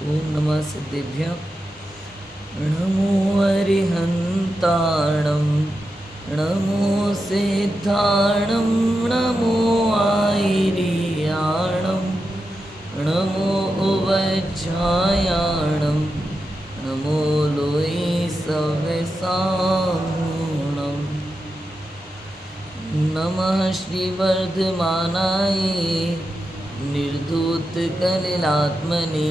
ओम नमः सिद्धेभ्यः। नमो अरिहन्ताणं नमो सिद्धाणं नमो आयर्याणं नमो उवज्झायाणं नमो लोये सव्यसाहूणं नमः श्रीवर्धमानाय निर्धूतकलिलात्मने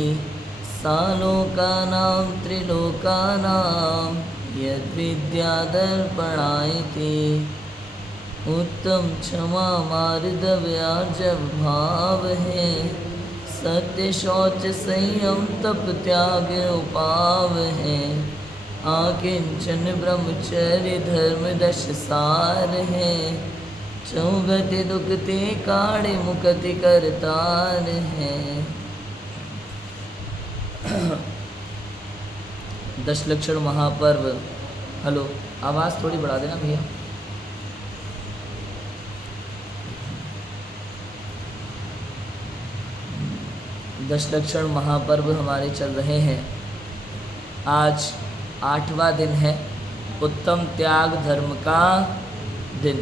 सालोकानां त्रिलोकानां यद्विद्यादर्पणाय ते उत्तम क्षमा मार्दव्याजव भाव है सत्य शौच संयम तप त्याग उपाव है आकिंचन ब्रह्मचर्य धर्म दश सार है चौगति दुखते काढ़े मुक्ति करतार है। 10 लक्षण महापर्व। हेलो, आवाज़ थोड़ी बढ़ा देना भैया। दश लक्षण महापर्व हमारे चल रहे हैं। आज 8वां दिन है, उत्तम त्याग धर्म का दिन।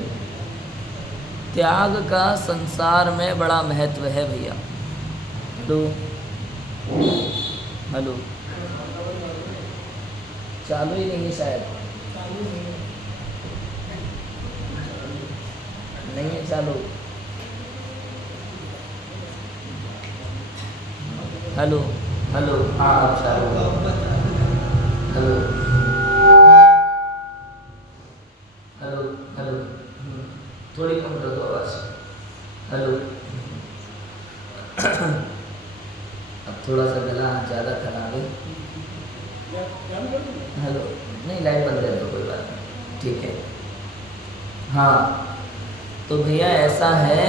त्याग का संसार में बड़ा महत्व है भैया। हेलो हेलो, चालू ही नहीं है शायद, नहीं है चालू। हेलो हेलो, हाँ चालू। हेलो हेलो हेलो, थोड़ी कम कर दो आवाज़। हेलो अब थोड़ा सा गला ज़्यादा खराब है। हेलो, नहीं लाइट बंद कर दो, कोई बात नहीं, ठीक है। हाँ तो भैया ऐसा है,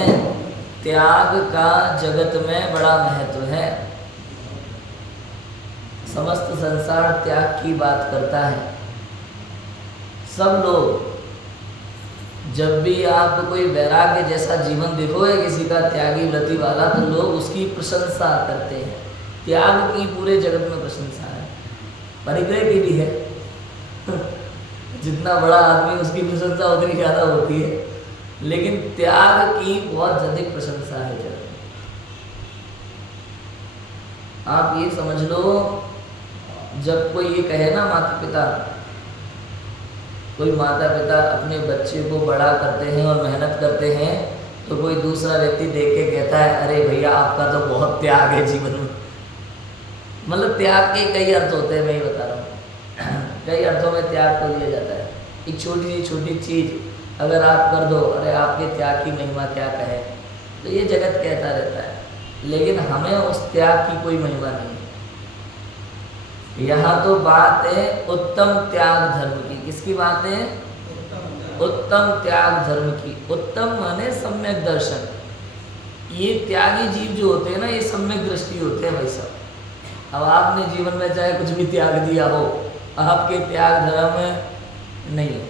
त्याग का जगत में बड़ा महत्व है। समस्त संसार त्याग की बात करता है। सब लोग जब भी आप कोई वैराग्य जैसा जीवन देखोगे किसी का, त्यागी व्रति वाला, तो लोग उसकी प्रशंसा करते हैं। त्याग की पूरे जगत में प्रशंसा है, परिग्रह की भी है। जितना बड़ा आदमी उसकी प्रशंसा उतनी ज़्यादा होती है, लेकिन त्याग की बहुत अधिक प्रशंसा है जगत में। आप ये समझ लो, जब कोई ये कहे ना, कोई माता पिता अपने बच्चे को बड़ा करते हैं और मेहनत करते हैं, तो कोई दूसरा व्यक्ति देख के कहता है, अरे भैया आपका तो बहुत त्याग है जीवन में। मतलब त्याग के कई अर्थ होते हैं, मैं ही बता रहा हूँ। कई अर्थों में त्याग को लिया जाता है। एक छोटी चीज़ अगर आप कर दो, अरे आपके त्याग की महिमा क्या कहे, तो ये जगत कहता रहता है, लेकिन हमें उस त्याग की कोई महिमा नहीं है। यहाँ तो बात है उत्तम त्याग धर्म की। किसकी बात है? उत्तम त्याग धर्म की। उत्तम माने सम्यक दर्शन। ये त्यागी जीव जो होते हैं ना, ये सम्यक दृष्टि होते हैं भाई साहब। अब आपने जीवन में चाहे कुछ भी त्याग दिया हो, आपके त्याग धर्म नहीं है।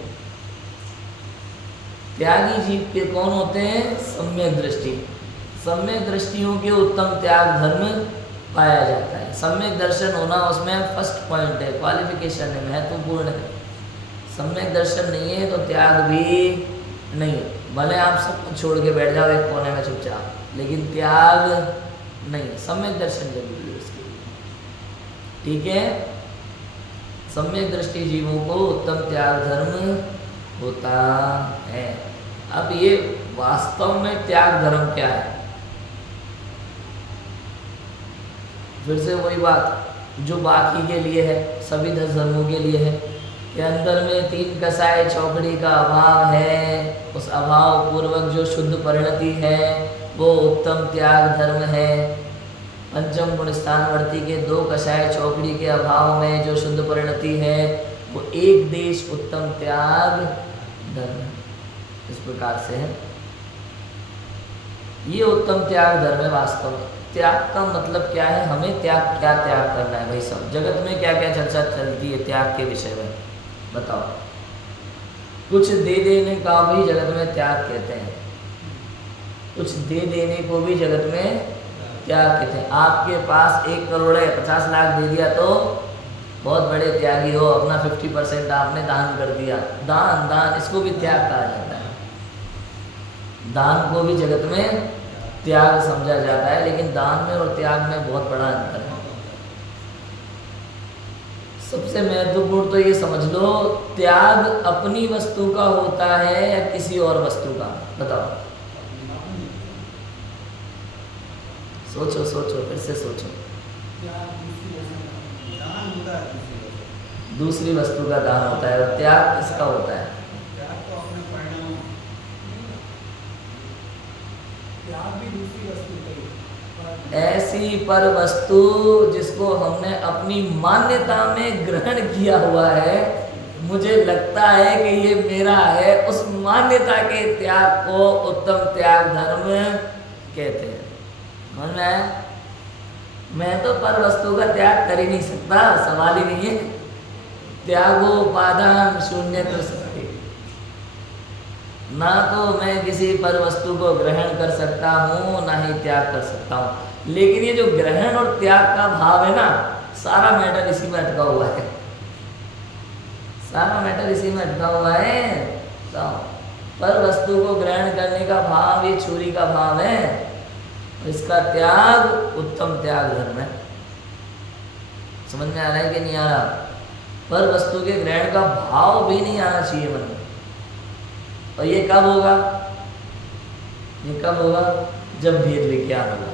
त्यागी जीव के कौन होते हैं? सम्यक दृष्टि। सम्यक दृष्टियों के उत्तम त्याग धर्म पाया जाता है। सम्यक दर्शन होना उसमें फर्स्ट पॉइंट है, क्वालिफिकेशन है, महत्वपूर्ण है। सम्यक दर्शन नहीं है तो त्याग भी नहीं है। भले आप सब कुछ छोड़ के बैठ जाओ एक कोने में चुपचाप, लेकिन त्याग नहीं। सम्यक दर्शन जरूरी है उसके लिए, ठीक है। सम्यक दृष्टि जीवों को उत्तम त्याग धर्म होता है। अब ये वास्तव में त्याग धर्म क्या है? फिर से वही बात जो बाकी के लिए है, सभी 10 धर्मों के लिए है, कि अंदर में 3 कसाय चौकड़ी का अभाव है। उस अभाव पूर्वक जो शुद्ध परिणति है वो उत्तम त्याग धर्म है। पंचम गुण स्थानवर्ती के 2 कसाय चौकड़ी के अभाव में जो शुद्ध परिणति है वो एक देश उत्तम त्याग धर्म। इस प्रकार से है, ये उत्तम त्याग धर्म है वास्तव में। त्याग का मतलब क्या है? हमें क्या त्याग करना है भाई सब? जगत में क्या क्या चर्चा चलती है त्याग के विषय में, बताओ। कुछ दे देने का भी जगत में त्याग कहते हैं, कुछ दे देने को भी जगत में क्या कहते हैं, आपके पास 1 करोड़ है, 50 लाख दे दिया तो बहुत बड़े त्यागी हो, अपना 50% आपने दान कर दिया। दान दान इसको भी त्याग कहा जाता है, दान को भी जगत में त्याग समझा जाता है, लेकिन दान में और त्याग में बहुत बड़ा अंतर है। सबसे महत्वपूर्ण तो ये समझ लो, त्याग अपनी वस्तु का होता है या किसी और वस्तु का, बताओ। सोचो सोचो, फिर से सोचो। दूसरी वस्तु का दान होता है, और त्याग किसका होता है? ऐसी पर वस्तु जिसको हमने अपनी मान्यता में ग्रहण किया हुआ है, मुझे लगता है कि ये मेरा है, उस मान्यता के त्याग को उत्तम त्याग धर्म कहते हैं। समझ में आया? मैं तो पर वस्तु का त्याग कर ही नहीं सकता, सवाल ही नहीं है। त्यागोपादान शून्यत्र सत्य, ना तो मैं किसी पर वस्तु को ग्रहण कर सकता हूँ, ना ही त्याग कर सकता हूँ। लेकिन ये जो ग्रहण और त्याग का भाव है ना, सारा मैटर इसी में अटका हुआ है, सारा मैटर इसी में अटका हुआ है। तो पर वस्तु को ग्रहण करने का भाव ये छुरी का भाव है, इसका त्याग उत्तम त्याग धर्म है। समझ में आ रहा है कि नहीं आ रहा? पर वस्तु के ग्रहण का भाव भी नहीं आना चाहिए मन में। और ये कब होगा? ये कब होगा? जब भेद विज्ञान होगा।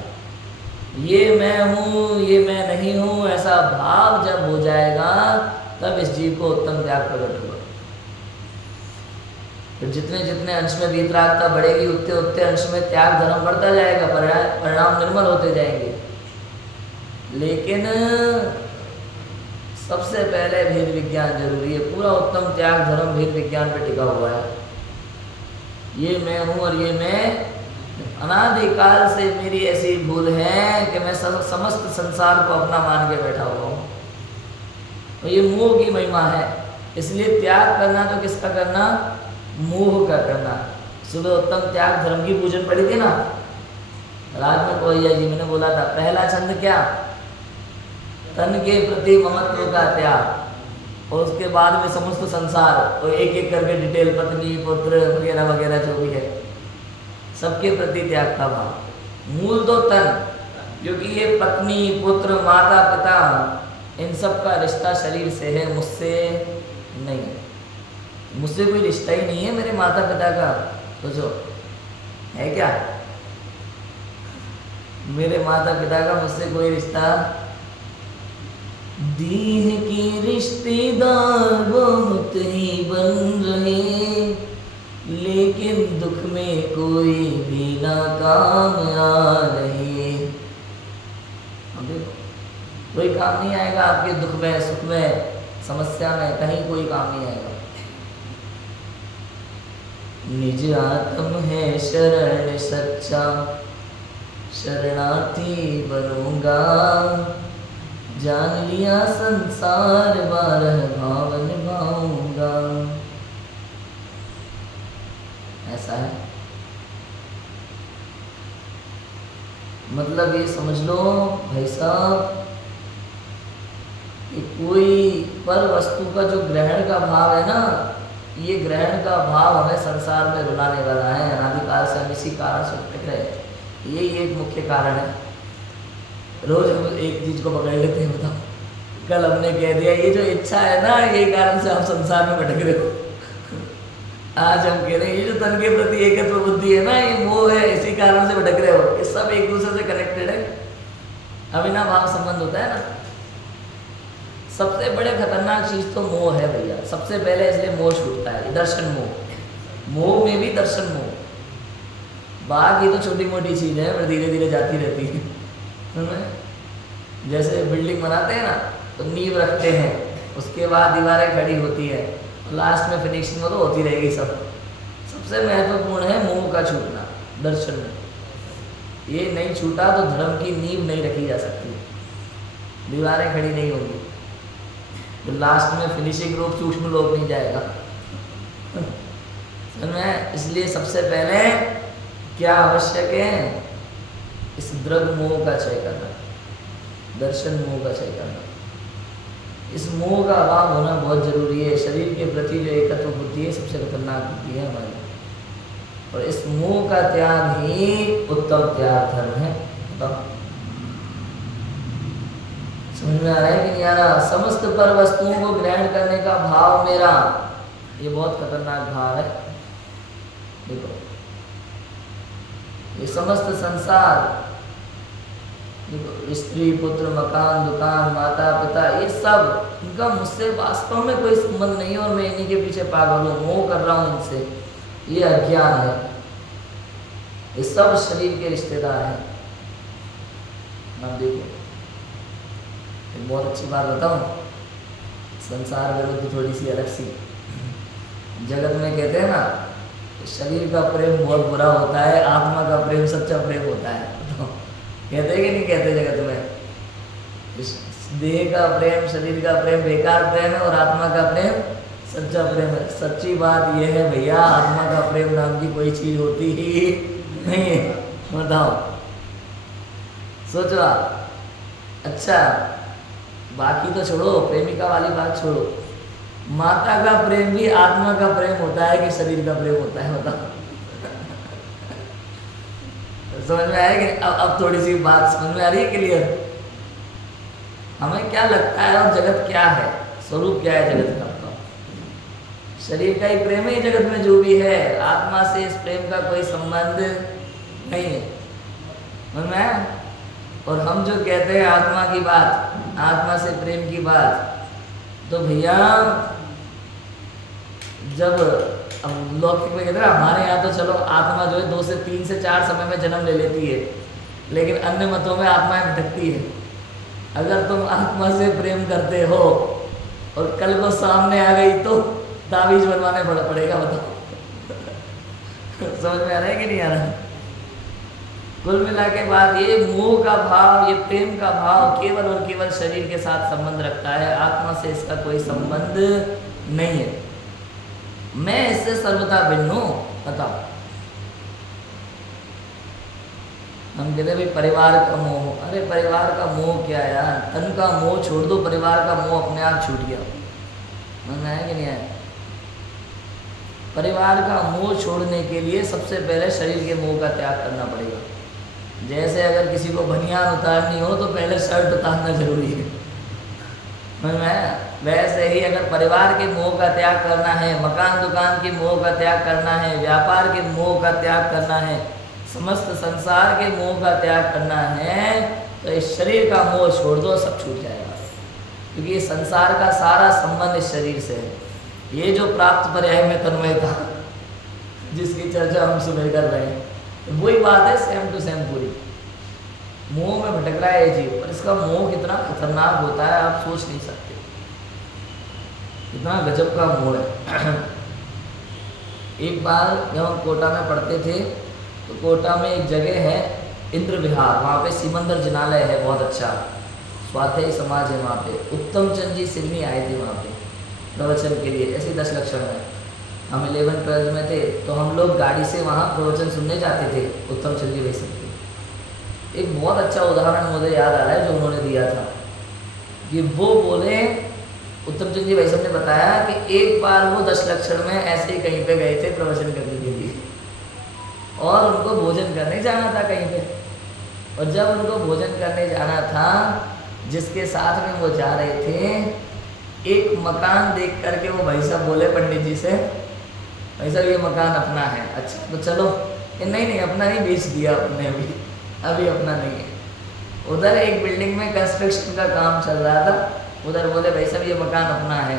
ये मैं हूँ, ये मैं नहीं हूँ, ऐसा भाव जब हो जाएगा, तब इस जीव को उत्तम त्याग प्रकट होगा। तो जितने जितने अंश में वीतरागता बढ़ेगी, उतने उतने अंश में त्याग धर्म बढ़ता जाएगा, परिणाम निर्मल होते जाएंगे। लेकिन सबसे पहले भेद विज्ञान जरूरी है। पूरा उत्तम त्याग धर्म भेद विज्ञान पे टिका हुआ है। ये मैं हूँ और ये मैं, अनादिकाल से मेरी ऐसी भूल है कि मैं समस्त संसार को अपना मान के बैठा हुआ हूँ। तो ये मोह की महिमा है। इसलिए त्याग करना तो किसका करना? मोह का करना। सुबह उत्तम त्याग धर्म की पूजन पड़ी थी ना रात में कोहिया जी, मैंने बोला था पहला छंद क्या? तन के प्रति ममत्व का त्याग, और उसके बाद में समस्त संसार, और एक एक करके डिटेल पत्नी पुत्र वगैरह वगैरह जो भी है, सबके प्रति त्याग का भाव। मूल तो तन, क्योंकि ये पत्नी पुत्र माता पिता इन सब का रिश्ता शरीर से है, मुझसे नहीं है। मुझसे कोई रिश्ता ही नहीं है मेरे माता पिता का। सोचो है क्या? मेरे माता पिता का मुझसे कोई रिश्ता? दीन की रिश्तेदार बहुत ही बन रहे, लेकिन दुख में कोई भी ना काम आ रहे। कोई काम नहीं आएगा आपके दुख में, सुख में, समस्या में, कहीं कोई काम नहीं आएगा। निज आत्म है शरण सच्चा, शरणार्थी बनूंगा, जान लिया संसार 12 भाव निभाऊंगा। ऐसा है। मतलब ये समझ लो भाई साहब कि कोई पर वस्तु का जो ग्रहण का भाव है ना, ये ग्रहण का भाव हमें संसार में रुलाने वाला है। अनादिकाल से हम इसी कारण से भटक रहे हैं। यही एक मुख्य कारण है। रोज हम एक चीज को पकड़ लेते हैं। बताओ, कल हमने कह दिया ये जो इच्छा है ना, ये कारण से हम संसार में भटक रहे हो। आज हम कह रहे हैं ये जो तन के प्रति एकत्व बुद्धि है ना, ये मोह है, इसी कारण से भटक रहे हो। ये सब एक दूसरे से कनेक्टेड है, अविनाभाव संबंध होता है ना। सबसे बड़े खतरनाक चीज तो मोह है भैया, सबसे पहले। इसलिए मोह छूटता है, दर्शन मोह। मोह में भी दर्शन मोह। बाकी तो छोटी मोटी चीज है, पर धीरे धीरे जाती रहती है। जैसे बिल्डिंग बनाते हैं ना, तो नींव रखते हैं, उसके बाद दीवारें खड़ी होती है, लास्ट में फिनिशिंग तो होती रहेगी सब। सबसे महत्वपूर्ण है मोह का छूटना, दर्शन में। ये नहीं छूटा तो धर्म की नींव नहीं रखी जा सकती, दीवारें खड़ी नहीं होंगी, तो लास्ट में फिनिशिंग रूप सूक्ष्म लोक नहीं जाएगा। समझ में? इसलिए सबसे पहले क्या आवश्यक है? इस द्रग मोह का क्षय करना, दर्शन मोह का क्षय करना। इस मोह का अभाव होना बहुत जरूरी है। शरीर के प्रति जो एकत्व बुद्धि है सबसे खतरनाक बुद्धि है हमारी, और इस मोह का त्याग ही उत्तम त्याग धर्म है। बताओ समझ में आ रहा है कि नहीं आ रहा? समस्त पर वस्तुओं को ग्रहण करने का भाव मेरा, ये बहुत खतरनाक भाव है। देखो ये समस्त संसार, देखो स्त्री पुत्र मकान दुकान माता पिता, ये सब इनका मुझसे वास्तव में कोई संबंध नहीं है, और मैं इन्हीं के पीछे पागल हूँ, मोह कर रहा हूँ इनसे, ये अज्ञान है। ये सब शरीर के रिश्तेदार हैं। अब देखो एक बहुत अच्छी बात बताऊं, संसार विरुद्ध थोड़ी सी अलग सी। जगत में कहते हैं ना, शरीर का प्रेम बहुत बुरा होता है, आत्मा का प्रेम सच्चा प्रेम होता है। तो कहते हैं कि नहीं कहते जगत में? इस देह का प्रेम शरीर का प्रेम बेकार प्रेम है, और आत्मा का प्रेम सच्चा प्रेम है। सच्ची बात यह है भैया, आत्मा का प्रेम नाम की कोई चीज होती ही नहीं है। बताओ, सोचो आप। अच्छा बाकी तो छोड़ो, प्रेमिका वाली बात छोड़ो, माता का प्रेम भी आत्मा का प्रेम होता है कि शरीर का प्रेम होता है? बताओ समझ में आया कि अब थोड़ी सी बात समझ में आ रही है क्लियर? हमें क्या लगता है और जगत क्या है, स्वरूप क्या है जगत का? शरीर का ही प्रेम है जगत में जो भी है, आत्मा से इस प्रेम का कोई संबंध नहीं है। समझ में आया? और हम जो कहते हैं आत्मा की बात, आत्मा से प्रेम की बात, तो भैया जब अब लौकिक में कहते हैं हमारे यहाँ तो चलो आत्मा जो है 2 से 3 से 4 समय में जन्म ले लेती है, लेकिन अन्य मतों में आत्माएं भटकती है। अगर तुम आत्मा से प्रेम करते हो और कल को सामने आ गई तो तावीज बनवाने पड़ेगा। बताओ समझ में आ रहा है कि नहीं आ रहा? कुल मिला के बात ये, मोह का भाव, ये प्रेम का भाव केवल और केवल शरीर के साथ संबंध रखता है, आत्मा से इसका कोई संबंध नहीं है। मैं इससे सर्वथा भिन्न हूं। बताओ, हम कहते भाई परिवार का मोह, अरे परिवार का मोह क्या यार, तन का मोह छोड़ दो, परिवार का मोह अपने आप छूट गया। मन आया कि नहीं आया? परिवार का मोह छोड़ने के लिए सबसे पहले शरीर के मोह का त्याग करना पड़ेगा। जैसे अगर किसी को बनियान उतारनी हो तो पहले शर्ट उतारना जरूरी है, वैसे ही अगर परिवार के मोह का त्याग करना है, मकान दुकान के मोह का त्याग करना है, व्यापार के मोह का त्याग करना है, समस्त संसार के मोह का त्याग करना है, तो इस शरीर का मोह छोड़ दो, सब छूट जाएगा। क्योंकि ये संसार का सारा संबंध इस शरीर से है। ये जो प्राप्त पर्याय में तन्मयता जिसकी चर्चा हम सुबह कर रहे हैं, वही बात है सेम टू सेम पूरी। मोह में भटक रहा है ये जीव, पर इसका मोह कितना खतरनाक होता है आप सोच नहीं सकते, इतना गजब का मोह है। एक बार जब हम कोटा में पढ़ते थे तो कोटा में एक जगह है इंद्र विहार, वहाँ पे सिमंदर जिनालय है, बहुत अच्छा स्वाध्यायी समाज है वहाँ पे। उत्तम चंद जी सिवनी आए थे वहाँ पे प्रवचन के लिए, ऐसे 10 लक्षण में। हम 11-12 में थे तो हम लोग गाड़ी से वहाँ प्रवचन सुनने जाते थे उत्तम चंद जी भाई सब के। एक बहुत अच्छा उदाहरण मुझे याद आ रहा है जो उन्होंने दिया था कि वो बोले, उत्तम चंद जी भाई साहब ने बताया कि एक बार वो 10 लक्षण में ऐसे ही कहीं पे गए थे प्रवचन करने के लिए, और उनको भोजन करने जाना था कहीं पे। और जब उनको भोजन करने जाना था, जिसके साथ में वो जा रहे थे, एक मकान देख करके वो भाई साहब बोले पंडित जी से, भाई साहब ये मकान अपना है। अच्छा तो चलो, नहीं अपना नहीं, बेच दिया अपने, अभी अपना नहीं है। उधर एक बिल्डिंग में कंस्ट्रक्शन का काम चल रहा था, उधर बोले भाई साहब ये मकान अपना है।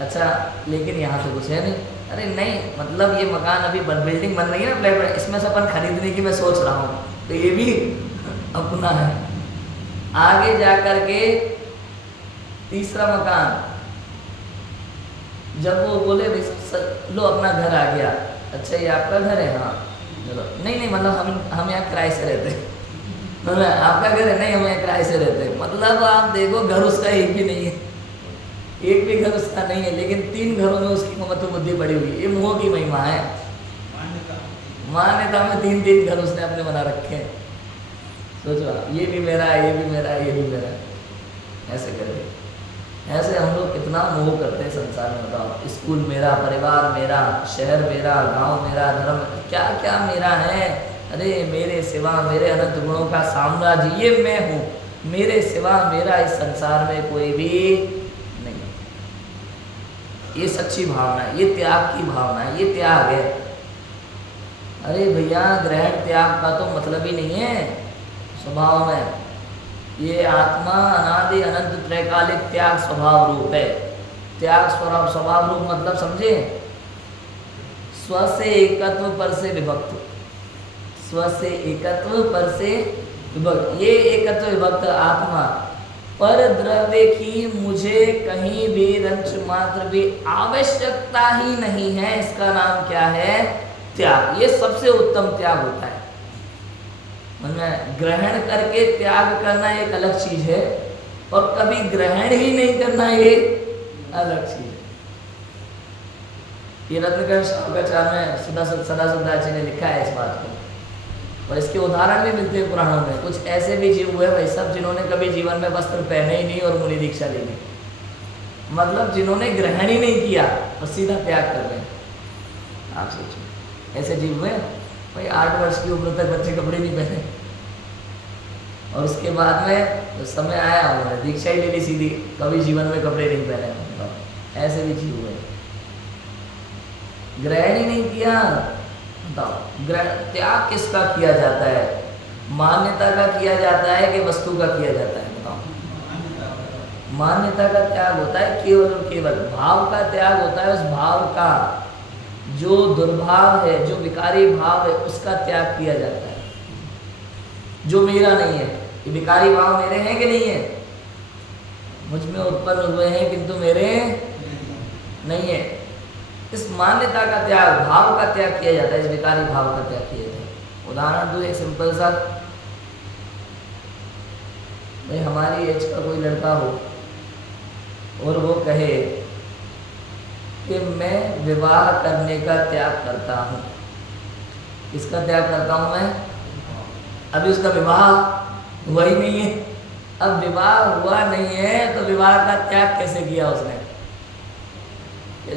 अच्छा लेकिन यहाँ तो कुछ है नहीं। अरे नहीं, मतलब ये मकान अभी बिल्डिंग बन रही है ना फ्लैट, इसमें से अपन खरीदने की मैं सोच रहा हूँ, तो ये भी अपना है। आगे जा कर के तीसरा मकान, जब वो बोले भाई लो अपना घर आ गया। अच्छा ये आपका घर है? हाँ। चलो नहीं मतलब हम यहाँ किराए से रहते हैं। आपका घर है? नहीं हम यहाँ किराए से रहते हैं। मतलब आप देखो घर उसका एक भी नहीं है, एक भी घर उसका नहीं है, लेकिन 3 घरों में उसकी ममत्व बुद्धि पड़ी हुई है। ये मोह की महिमा है। मान्यता में 3 घर उसने अपने बना रखे हैं। सोचो आप, ये भी मेरा है, ये भी मेरा है, ये भी मेरा है, ऐसे करके। ऐसे हम लोग कितना मोह करते हैं संसार में, बताओ। स्कूल मेरा, परिवार मेरा, शहर मेरा, गांव मेरा, धर्म, क्या क्या मेरा है। अरे मेरे सिवा मेरे अनंत गुणों का साम्राज्य ये मैं हूँ, मेरे सिवा मेरा इस संसार में कोई भी नहीं। ये सच्ची भावना है, ये त्याग की भावना है, ये त्याग है। अरे भैया ग्रहण त्याग का तो मतलब ही नहीं है स्वभाव में। ये आत्मा अनादि अनंत त्रैकालिक त्याग स्वभाव रूप है। त्याग स्वभाव रूप मतलब समझे, स्व से एकत्व पर से विभक्त, स्व से एकत्व पर से विभक्त। ये एकत्व विभक्त आत्मा पर द्रव्य की मुझे कहीं भी रंच मात्र भी आवश्यकता ही नहीं है, इसका नाम क्या है? त्याग। ये सबसे उत्तम त्याग होता है। मतलब ग्रहण करके त्याग करना एक अलग चीज है, और कभी ग्रहण ही नहीं करना ये अलग चीज है। ये रत्नकर शावकाचार्य में सदाशिवदास जी ने लिखा है इस बात को, और इसके उदाहरण भी मिलते हैं पुराणों में। कुछ ऐसे भी जीव हुए भाई सब, जिन्होंने कभी जीवन में वस्त्र पहने ही नहीं और मुनि दीक्षा ली नहीं, मतलब जिन्होंने ग्रहण ही नहीं किया और सीधा त्याग कर रहे हैं। आप सोचो ऐसे जीव हुए भाई, 8 वर्ष की उम्र तक बच्चे कपड़े नहीं पहने, और उसके बाद में तो समय आया उन्होंने दीक्षा ही ले ली सीधी, कभी जीवन में कपड़े नहीं पहने। ऐसे भी जीव हुए, ग्रहण ही नहीं किया। बताओ ग्रहण त्याग किसका किया जाता है? मान्यता का किया जाता है कि वस्तु का किया जाता है? बताओ। मान्यता का त्याग होता है केवल और केवल, भाव का त्याग होता है। उस भाव का जो दुर्भाव है, जो विकारी भाव है, उसका त्याग किया जाता है। जो मेरा नहीं है, ये विकारी भाव मेरे हैं कि नहीं है? मुझ में उत्पन्न हुए हैं किंतु मेरे नहीं है। इस मान्यता का त्याग, भाव का त्याग किया जाता है, इस विकारी भाव का त्याग किया जाता है। उदाहरण दो एक सिंपल सा, भाई हमारी एज का कोई लड़का हो और वो कहे कि मैं विवाह करने का त्याग करता हूँ। किसका त्याग करता हूँ मैं? अभी उसका विवाह हुआ ही नहीं है। अब विवाह हुआ नहीं है तो विवाह का त्याग कैसे किया उसने?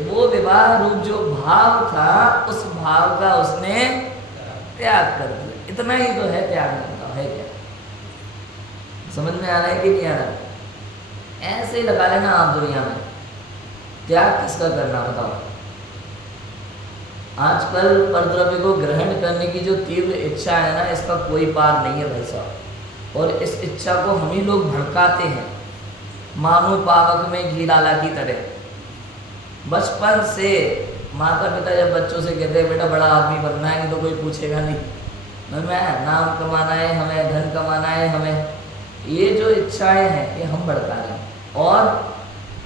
वो विवाह रूप जो भाव था, उस भाव का उसने त्याग कर दिया। इतना ही तो है त्याग करना, है क्या? समझ में आ रहा है कि नहीं आ रहा? ऐसे ही लगा लेना आप दुनिया में, त्याग किसका करना बताओ। आजकल परद्रव्य को ग्रहण करने की जो तीव्र इच्छा है ना, इसका कोई पार नहीं है भाई साहब। और इस इच्छा को हम ही लोग भड़काते हैं, मानो पावक में घी डाला की तरह। बचपन से माता पिता जब बच्चों से कहते हैं बेटा बड़ा आदमी बनना है, तो कोई पूछेगा नहीं, मैं नाम कमाना है हमें, धन कमाना है हमें। ये जो इच्छाएं हैं ये हम भड़का रहे हैं। और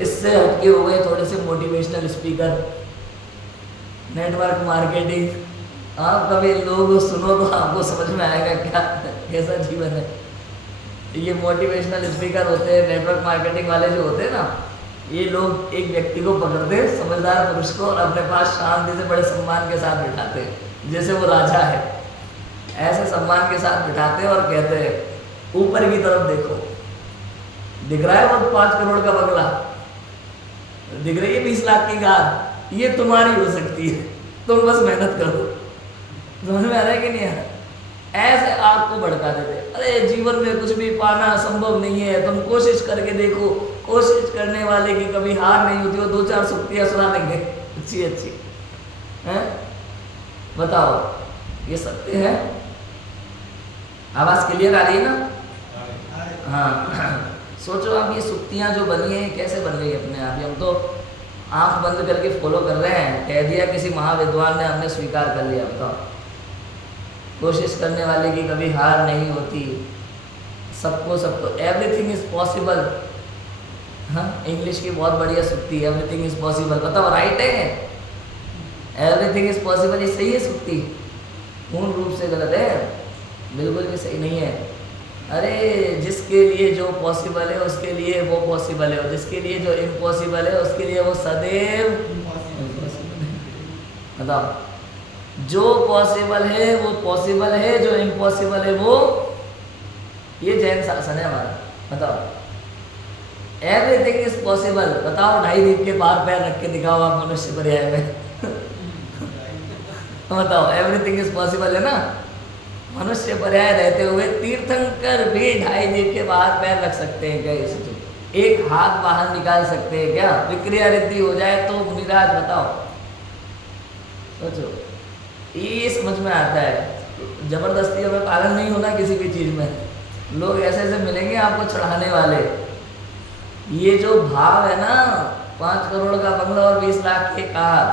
इससे हटके हो गए थोड़े से मोटिवेशनल स्पीकर, नेटवर्क मार्केटिंग। आप कभी लोग सुनो तो आपको समझ में आएगा क्या कैसा जीवन है। ये मोटिवेशनल स्पीकर होते हैं, नेटवर्क मार्केटिंग वाले जो होते हैं ना, ये लोग एक व्यक्ति को पकड़ते हैं, समझदार पुरुष को, और अपने पास शांति से बड़े सम्मान के साथ बिठाते हैं, जैसे वो राजा है। ऐसे सम्मान के साथ बिठाते हैं और कहते हैं ऊपर की तरफ देखो, दिख रहा है वो 5 करोड़ का बंगला, दिख रही है 20 लाख की कार, ये तुम्हारी हो सकती है, तुम बस मेहनत करो। समझ में आ रहा है कि नहीं आ रहा? ऐसे आपको भड़का देते, अरे जीवन में कुछ भी पाना संभव नहीं है, तुम कोशिश करके देखो, कोशिश करने वाले की कभी हार नहीं होती। वो 2-4 सुक्तियाँ सुना देंगे अच्छी अच्छी, हैं? बताओ ये सत्य है? आवाज क्लियर आ रही है ना? हाँ सोचो आप, ये सुक्तियाँ जो बनी है कैसे बन रही है अपने आप ही? हम तो आंख बंद करके फॉलो कर रहे हैं, कह दिया किसी महाविद्वान ने, हमने स्वीकार कर लिया। बताओ, कोशिश करने वाले की कभी हार नहीं होती, सबको एवरीथिंग इज पॉसिबल। हाँ, इंग्लिश की बहुत बढ़िया सुक्ति है, एवरीथिंग इज पॉसिबल। बताओ राइट है? एवरीथिंग इज पॉसिबल, ये सही है सुक्ति? पूर्ण रूप से गलत है, बिल्कुल भी सही नहीं है। अरे जिसके लिए जो पॉसिबल है उसके लिए वो पॉसिबल है, और जिसके लिए जो इम्पॉसिबल है उसके लिए वो सदैव इम्पॉसिबल है। बताओ, जो पॉसिबल है वो पॉसिबल है, जो इम्पॉसिबल है वो ये जैन शासन है हमारा। बताओ, एवरीथिंग इज पॉसिबल। बताओ, 2.5 दीप के बाहर पैर रख के दिखाओ आप मनुष्य पर्याय में। बताओ, एवरीथिंग इज पॉसिबल है ना। मनुष्य पर्याय रहते हुए तीर्थंकर भी 2.5 दीप के बाहर पैर रख सकते हैं क्या? सोचो, एक हाथ बाहर निकाल सकते हैं क्या? विक्रिया रिद्धि हो जाए तो मुनिराज बताओ, सोचो। ये समझ में आता है। जबरदस्ती हमें पागल नहीं होना किसी भी चीज में। लोग ऐसे ऐसे मिलेंगे आपको चढ़ाने वाले। ये जो भाव है ना, 5 करोड़ का बंगला और 20 लाख की कार,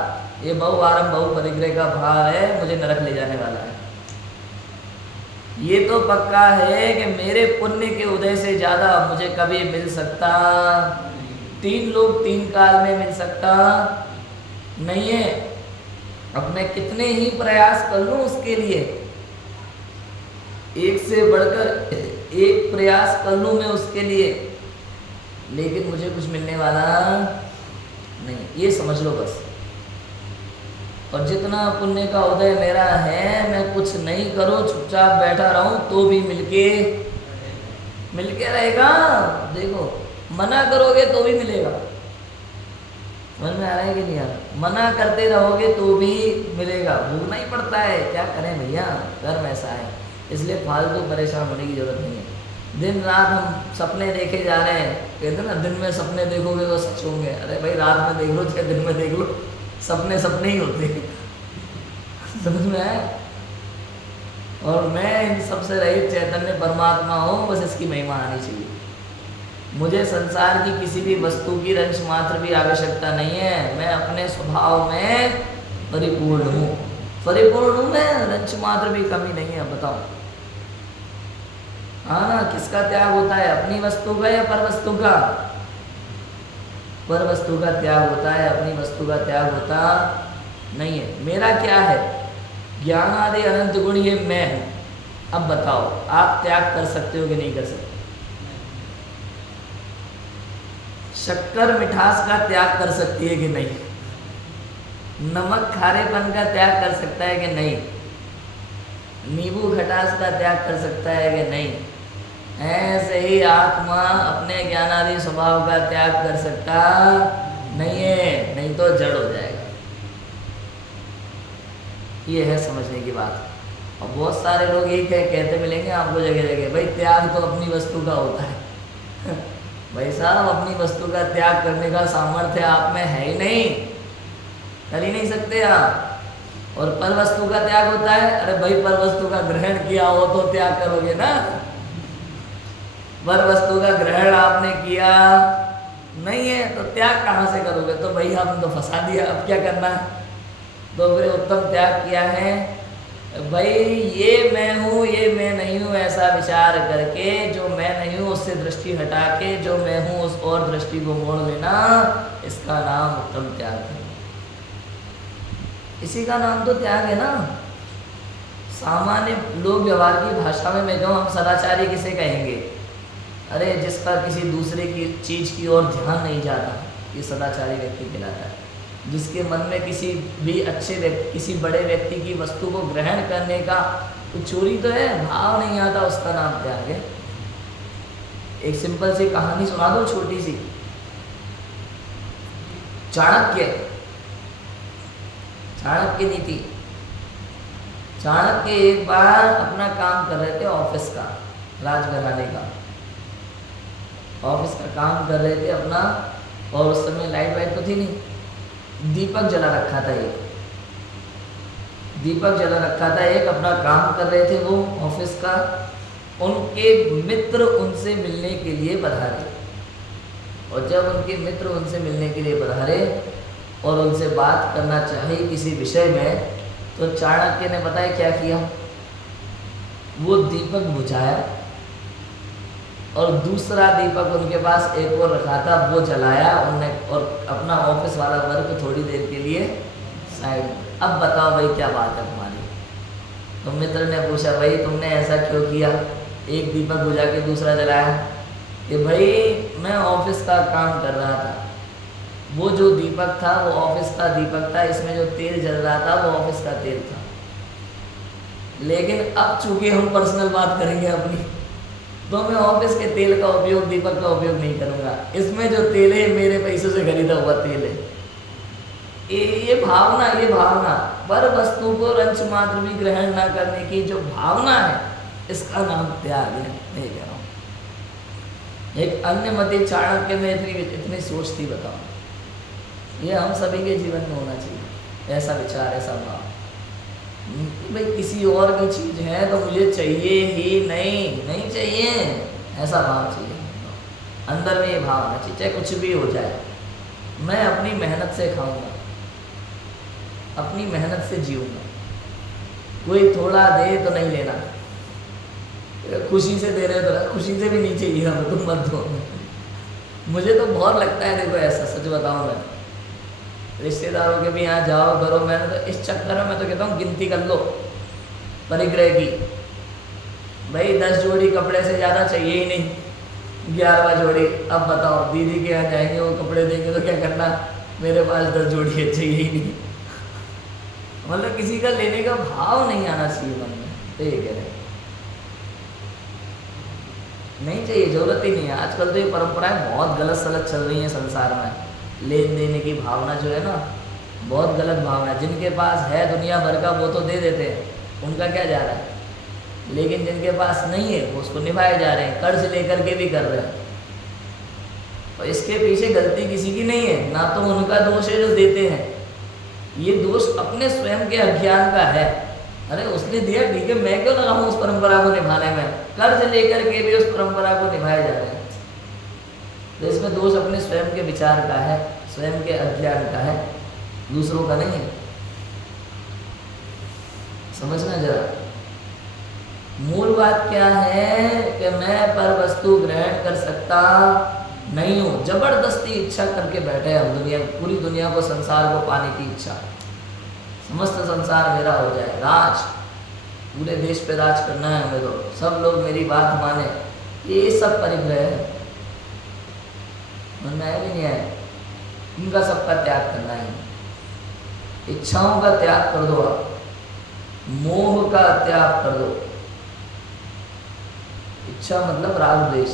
ये बहु आरंभ बहु परिग्रह का भाव है, मुझे नरक ले जाने वाला है। ये तो पक्का है कि मेरे पुण्य के उदय से ज्यादा मुझे कभी मिल सकता 3 लोग 3 काल में मिल सकता नहीं है। अब मैं कितने ही प्रयास कर लूं उसके लिए, एक से बढ़कर एक प्रयास कर लूं मैं उसके लिए, लेकिन मुझे कुछ मिलने वाला नहीं। ये समझ लो बस। और जितना पुण्य का उदय मेरा है, मैं कुछ नहीं करूं, चुपचाप बैठा रहूं तो भी मिलके रहेगा। देखो, मना करोगे तो भी मिलेगा। समझ में आ रहा है कि नहीं आ रहा? मना करते रहोगे तो भी मिलेगा। भूखना ही पड़ता है, क्या करें भैया, कर्म ऐसा है। इसलिए फालतू परेशान होने की जरूरत नहीं है। दिन रात हम सपने देखे जा रहे हैं। कहते ना, दिन में सपने देखोगे तो सच होंगे। अरे भाई, रात में देख लो चाहे दिन में देख लो, सपने सपने ही होते हैं। समझ में आया? और मैं इन सबसे रहित चैतन्य परमात्मा हूँ, बस इसकी महिमा आनी चाहिए। मुझे संसार की किसी भी वस्तु की रंच मात्र भी आवश्यकता नहीं है। मैं अपने स्वभाव में परिपूर्ण हूँ, परिपूर्ण हूँ मैं, रंच मात्र भी कमी नहीं है। बताओ, हाँ ना? किसका त्याग होता है, अपनी वस्तु का या पर वस्तु का? पर वस्तु का त्याग होता है, अपनी वस्तु का त्याग होता नहीं है। मेरा क्या है? ज्ञान आदि अनंत गुण, ये मैं हूं। अब बताओ, आप त्याग कर सकते हो कि नहीं कर सकते? शक्कर मिठास का त्याग कर सकती है कि नहीं? नमक खारेपन का त्याग कर सकता है कि नहीं? नींबू खटास का त्याग कर सकता है कि नहीं? ऐसे ही आत्मा अपने ज्ञानादि स्वभाव का त्याग कर सकता नहीं है, नहीं तो जड़ हो जाएगा। ये है समझने की बात। और बहुत सारे लोग ये कहते मिलेंगे आपको जगह जगह, भाई त्याग तो अपनी वस्तु का होता है। भाई साहब, अपनी वस्तु का त्याग करने का सामर्थ्य आप में है ही नहीं, कर ही नहीं सकते आप। और पर वस्तु का त्याग होता है। अरे भाई, पर वस्तु का ग्रहण किया हो तो त्याग करोगे ना। पर वस्तु का ग्रहण आपने किया नहीं है तो त्याग कहाँ से करोगे? तो भाई हमने तो फंसा दिया, अब क्या करना है? तो फिर उत्तम त्याग किया है भाई, ये मैं हूँ, ये मैं नहीं हूँ, ऐसा विचार करके जो मैं नहीं हूँ उससे दृष्टि हटा के जो मैं हूँ उस और दृष्टि को मोड़ लेना, इसका नाम उत्तम त्याग है। इसी का नाम तो त्याग है ना। सामान्य लोग व्यवहार की भाषा में मैं कहूँ, हम सदाचारी किसे कहेंगे? अरे जिसका किसी दूसरे की चीज की ओर ध्यान नहीं जाता, ये सदाचारी व्यक्ति कहलाता है। जिसके मन में किसी भी अच्छे व्यक्ति, किसी बड़े व्यक्ति की वस्तु को ग्रहण करने का, तो चोरी तो है, भाव नहीं आता, उसका नाम त्याग है। एक सिंपल सी कहानी सुना दो, छोटी सी। चाणक्य नीति। चाणक्य एक बार अपना काम कर रहे थे ऑफिस का, राजघराने का ऑफिस का काम कर रहे थे अपना, और उस समय लाइट वाइट तो थी नहीं, दीपक जला रखा था एक, अपना काम कर रहे थे वो ऑफिस का। उनके मित्र उनसे मिलने के लिए पधारे, और जब उनके मित्र उनसे मिलने के लिए पधारे और उनसे बात करना चाहे किसी विषय में, तो चाणक्य ने बताया क्या किया, वो दीपक बुझाया और दूसरा दीपक उनके पास एक और रखा था वो जलाया उनने, और अपना ऑफिस वाला वर्क थोड़ी देर के लिए साइड। अब बताओ भाई क्या बात है तुम्हारी? तो मित्र ने पूछा, भाई तुमने ऐसा क्यों किया, एक दीपक बुझा के दूसरा जलाया? कि भाई मैं ऑफिस का काम कर रहा था, वो जो दीपक था वो ऑफिस का दीपक था, इसमें जो तेल जल रहा था वो ऑफिस का तेल था। लेकिन अब चूंकि हम पर्सनल बात करेंगे अपनी, तो मैं ऑफिस के तेल का उपयोग, दीपक का उपयोग नहीं करूंगा। इसमें जो तेल है मेरे पैसों से खरीदा हुआ तेल है। ये भावना, ये भावना पर वस्तु को रंच मात्र भी ग्रहण ना करने की जो भावना है, इसका नाम त्याग है। नहीं कह रहा हूं। एक अन्य मति चाणक्य में इतनी सोच थी, बताओ। ये हम सभी के जीवन में होना चाहिए, ऐसा विचार, ऐसा भाव। भाई किसी और की चीज है तो मुझे चाहिए ही नहीं चाहिए, ऐसा भाव चाहिए। अंदर में ये भाव आना चाहिए, चाहे कुछ भी हो जाए, मैं अपनी मेहनत से खाऊंगा, अपनी मेहनत से जीऊंगा। कोई थोड़ा दे तो नहीं लेना, खुशी से दे रहे तो खुशी से भी नहीं चाहिए, तुम मत दो। मुझे तो बहुत लगता है, देखो ऐसा सच बताऊं मैं, रिश्तेदारों के भी यहाँ जाओ करो, मैंने तो इस चक्कर में मैं तो कहता हूँ गिनती कर लो परिग्रह की। भाई 10 जोड़ी कपड़े से ज़्यादा चाहिए ही नहीं, 11वां जोड़ी। अब बताओ दीदी के यहाँ जाएंगे, वो कपड़े देंगे तो क्या करना, मेरे पास 10 जोड़ी है, चाहिए ही नहीं। मतलब किसी का लेने का भाव नहीं आना चाहिए मन में, तो ये कह रहे नहीं चाहिए, जरूरत ही नहीं है। आजकल तो ये परंपराएं बहुत गलत सलत चल रही हैं संसार में। लेन देने की भावना जो है ना, बहुत गलत भावना है। जिनके पास है दुनिया भर का वो तो दे देते हैं, उनका क्या जा रहा है। लेकिन जिनके पास नहीं है वो उसको निभाए जा रहे हैं, कर्ज लेकर के भी कर रहे हैं। और इसके पीछे गलती किसी की नहीं है, ना तो उनका दोष है जो देते हैं, ये दोष अपने स्वयं के अज्ञान का है। अरे उसने दिया ठीक है, मैं क्यों लगाऊं उस परंपरा को निभाने में। कर्ज लेकर के भी उस परंपरा को निभाए जा रहे हैं, तो इसमें दोष अपने स्वयं के विचार का है, स्वयं के अज्ञान का है, दूसरों का नहीं है। समझना जरा, मूल बात क्या है कि मैं पर वस्तु ग्रहण कर सकता नहीं हूं। जबरदस्ती इच्छा करके बैठे हम, दुनिया, पूरी दुनिया को, संसार को पाने की इच्छा, समस्त संसार मेरा हो जाए, राज, पूरे देश पे राज करना है हमें, तो सब लोग मेरी बात माने, ये सब परिग्रह है। मन में आया भी नहीं आया, इनका सबका त्याग करना है। इच्छाओं का त्याग कर दो आप, मोह का त्याग कर दो। इच्छा मतलब राग द्वेष,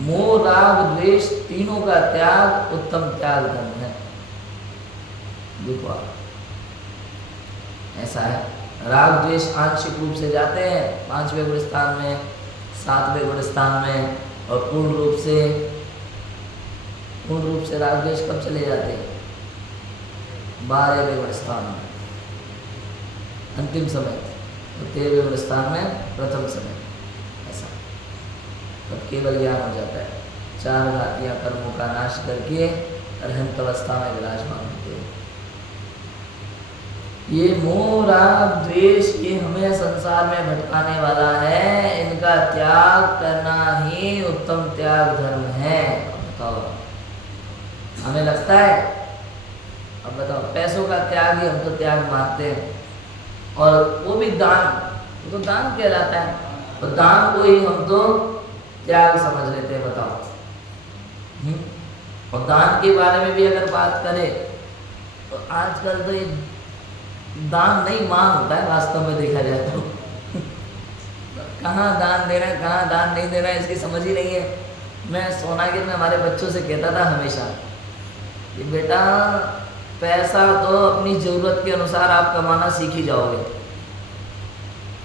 मोह राग द्वेष तीनों का त्याग उत्तम त्याग धर्म है। देखो आप, ऐसा है। राग द्वेष आंशिक रूप से जाते हैं 5वें गुण स्थान में, 7वें गुण स्थान में, और पूर्ण रूप से राग द्वेष कब चले जाते हैं, 12वें गुण स्थान में अंतिम समय, तो 13वें गुण स्थान में प्रथम समय। ऐसा तब केवल ज्ञान हो जाता है, 4 घातियां कर्मों का नाश करके अरहंत अवस्था में विराजमान होते हैं। ये मोह राग द्वेष, ये हमें संसार में भटकाने वाला है, इनका त्याग करना ही उत्तम त्याग धर्म है। बताओ, हमें लगता है, अब बताओ, पैसों का त्याग ही हम तो त्याग मानते हैं, और वो भी दान, वो तो दान कहलाता है, और दान को ही हम तो त्याग समझ लेते हैं। बताओ, और दान के बारे में भी अगर बात करें तो आजकल तो ये दान नहीं मांग होता है, वास्तव में देखा जाए तो। कहाँ दान देना है, कहाँ दान नहीं देना है, इसकी समझ ही नहीं है। मैं सोनागिर में हमारे बच्चों से कहता था हमेशा कि बेटा, पैसा तो अपनी ज़रूरत के अनुसार आप कमाना सीख ही जाओगे,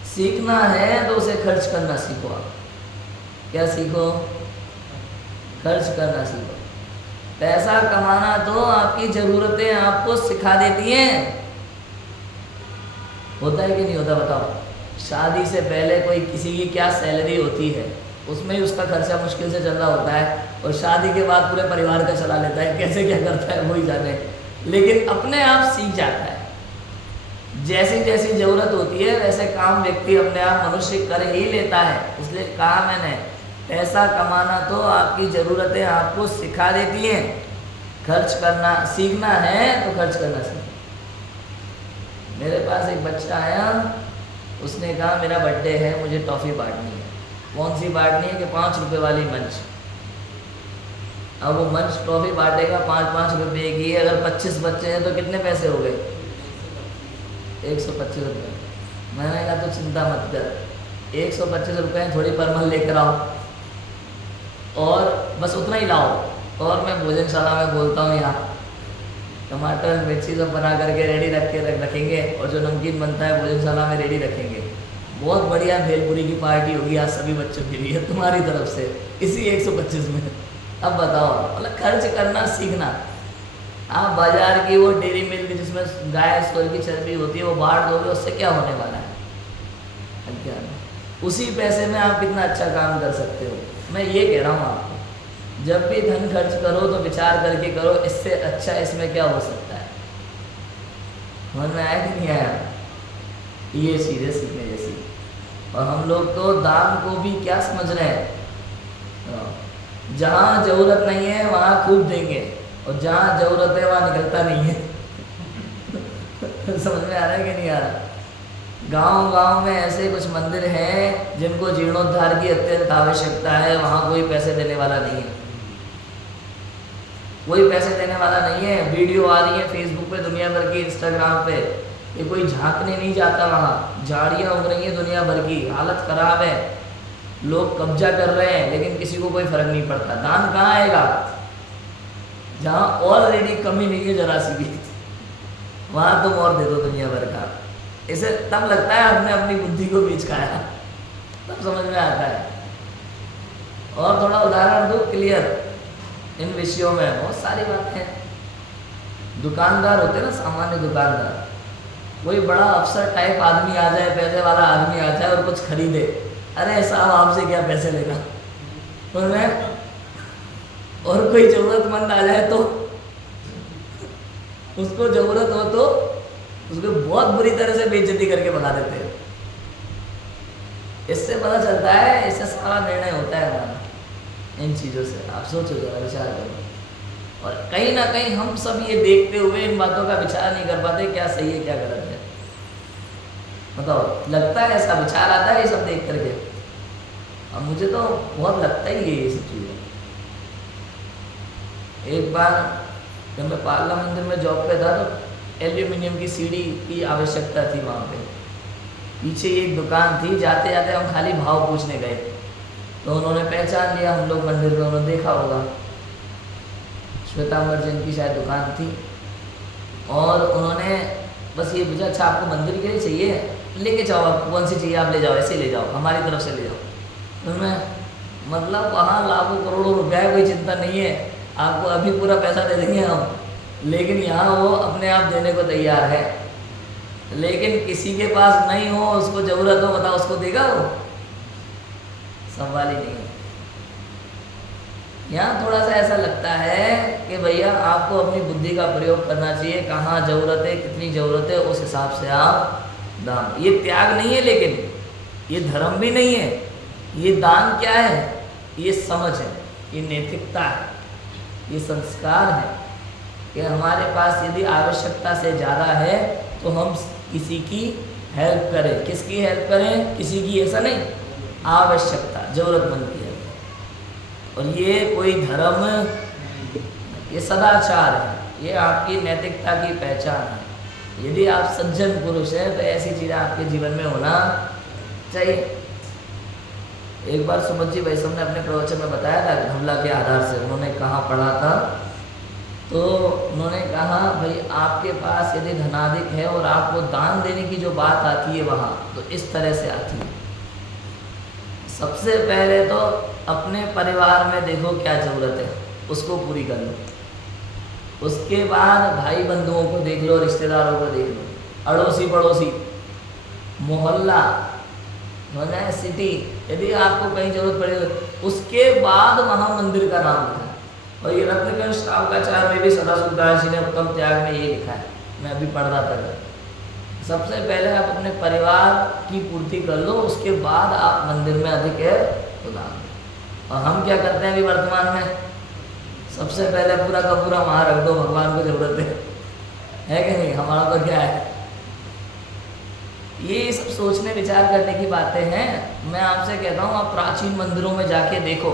सीखना है तो उसे खर्च करना सीखो। आप क्या सीखो? खर्च करना सीखो। पैसा कमाना तो आपकी ज़रूरतें आपको सिखा देती हैं। होता है कि नहीं होता, बताओ। शादी से पहले कोई किसी की क्या सैलरी होती है, उसमें ही उसका खर्चा मुश्किल से चल रहा होता है, और शादी के बाद पूरे परिवार का चला लेता है। कैसे क्या करता है वही जाने, लेकिन अपने आप सीख जाता है। जैसी जैसी ज़रूरत होती है वैसे काम व्यक्ति अपने आप मनुष्य कर ही लेता है। इसलिए कहा मैंने, पैसा कमाना तो आपकी ज़रूरतें आपको सिखा देती हैं। खर्च करना सीखना है तो खर्च करना सीखना। मेरे पास एक बच्चा आया, उसने कहा मेरा बर्थडे है, मुझे टॉफ़ी बांटनी है। कौन सी बांटनी है? कि 5 रुपये वाली मंच। अब वो मंच टॉफ़ी बांटेगा 5-5 रुपये की। अगर 25 बच्चे हैं तो कितने पैसे हो गए? 125 रुपये। मैंने कहा तो चिंता मत कर, 125 रुपये थोड़ी परमल लेकर आओ और बस उतना ही लाओ। और मैं भोजनशाला में बोलता हूँ यहाँ टमाटर मिर्ची सब बना करके रेडी रखेंगे और जो नमकीन बनता है भोजनशाला में रेडी रखेंगे। बहुत बढ़िया भेलपुरी की पार्टी होगी आज सभी बच्चों के लिए तुम्हारी तरफ से इसी 125 में। अब बताओ, मतलब खर्च करना सीखना। आप बाजार की वो डेयरी मिल्क जिसमें गाय स्टोर की चर्बी होती है वो बांट दोगे, उससे क्या होने वाला है? क्या उसी पैसे में आप कितना अच्छा काम कर सकते हो। मैं ये कह रहा हूँ आपको, जब भी धन खर्च करो तो विचार करके करो इससे अच्छा इसमें क्या हो सकता है। समझ में आया कि नहीं आया? ये चीज़ें सीखने जैसी। और हम लोग तो दान को भी क्या समझ रहे हैं, जहाँ जरूरत नहीं है वहाँ खूब देंगे और जहाँ जरूरत है वहाँ निकलता नहीं है। समझ में आ रहा है कि नहीं आ रहा? गांव-गांव में ऐसे कुछ मंदिर हैं जिनको जीर्णोद्धार की अत्यंत आवश्यकता है, वहाँ कोई पैसे देने वाला नहीं है। कोई पैसे देने वाला नहीं है। वीडियो आ रही है फेसबुक पे दुनिया भर की, इंस्टाग्राम पे, ये कोई झांकने नहीं जाता वहाँ। झाड़ियाँ उग रही हैं दुनिया भर की, हालत खराब है, लोग कब्जा कर रहे हैं, लेकिन किसी को कोई फर्क नहीं पड़ता। दान कहाँ आएगा? जहाँ ऑलरेडी कमी नहीं है जरा सी भी, वहाँ तुम और दे दो दुनिया भर का। इसे तब लगता है आपने अपनी बुद्धि को बीच खाया, तब समझ में आता है। और थोड़ा उदाहरण दो क्लियर इन विषयों में, बहुत सारी बातें हैं। दुकानदार होते ना, सामान्य दुकानदार, कोई बड़ा अफसर टाइप आदमी आ जाए, पैसे वाला आदमी आ जाए और कुछ खरीदे, अरे साहब आपसे क्या पैसे लेगा। और कोई जरूरतमंद आ जाए तो उसको जरूरत हो तो उसको बहुत बुरी तरह से बेइज्जती करके भगा देते हैं। इससे पता चलता है, इससे सारा निर्णय होता है हमारा इन चीज़ों से। आप सोचो जरा, विचार करो। और कहीं ना कहीं हम सब ये देखते हुए इन बातों का विचार नहीं कर पाते, क्या सही है क्या गलत है। बताओ, लगता है ऐसा विचार आता है ये सब देख करके? अब मुझे तो बहुत लगता ही है ये सब चीज़ें। एक बार जब मैं पार्ला मंदिर में जॉब पे था तो एल्यूमिनियम की सीढ़ी की आवश्यकता थी। वहाँ पे पीछे एक दुकान थी, जाते जाते हम खाली भाव पूछने गए तो उन्होंने पहचान लिया, हम लोग मंदिर में, उन्होंने देखा होगा, श्वेतांबर जैन की शायद दुकान थी। और उन्होंने बस ये पूछा, अच्छा आपको मंदिर के लिए चाहिए, लेके जाओ, आपको कौन सी चाहिए आप ले जाओ, ऐसे ले जाओ, हमारी तरफ से ले जाओ। तो मैं मतलब वहाँ लाखों करोड़ों रुपया है, कोई चिंता नहीं है, आपको अभी पूरा पैसा दे देंगे हम। लेकिन यहाँ वो अपने आप देने को तैयार है, लेकिन किसी के पास नहीं हो, उसको ज़रूरत हो, बताओ उसको देगा वो? सवाल ही नहीं है। यहाँ थोड़ा सा ऐसा लगता है कि भैया आपको अपनी बुद्धि का प्रयोग करना चाहिए, कहाँ ज़रूरत है, कितनी ज़रूरत है, उस हिसाब से आप दान। ये त्याग नहीं है, लेकिन ये धर्म भी नहीं है। ये दान क्या है? ये समझ है, ये नैतिकता है, ये संस्कार है कि हमारे पास यदि आवश्यकता से ज़्यादा है तो हम किसी की हेल्प करें। किसकी हेल्प करें? किसी की, ऐसा नहीं, आवश्यकता, ज़रूरतमंद की हेल्प। और ये कोई धर्म, ये सदाचार है, ये आपकी नैतिकता की पहचान है। यदि आप सज्जन पुरुष हैं तो ऐसी चीज़ें आपके जीवन में होना चाहिए। एक बार सुमन जी वैष्णव ने अपने प्रवचन में बताया था, हमला के आधार से उन्होंने कहाँ पढ़ा था, तो उन्होंने कहा भाई आपके पास यदि धनाधिक है और आपको दान देने की जो बात आती है वहाँ, तो इस तरह से आती है। सबसे पहले तो अपने परिवार में देखो क्या ज़रूरत है, उसको पूरी कर लो। उसके बाद भाई बंधुओं को देख लो, रिश्तेदारों को देख लो, अड़ोसी पड़ोसी, मोहल्ला, सिटी, यदि आपको कहीं जरूरत पड़े, उसके बाद वहाँ मंदिर का नाम लिखा है। और ये रत्नकंठ श्रावकाचार्य में भी सदाशिवदास जी ने उत्तम त्याग में ये लिखा है, मैं अभी पढ़ रहा था। सबसे पहले आप अपने परिवार की पूर्ति कर लो, उसके बाद आप मंदिर में अधिक है तो दान। और हम क्या करते हैं अभी वर्तमान में? सबसे पहले पूरा का पूरा वहाँ रख दो, भगवान को जरूरत है कि नहीं? हमारा तो क्या है? ये सब सोचने विचार करने की बातें हैं। मैं आपसे कहता हूँ, आप प्राचीन मंदिरों में जाके देखो,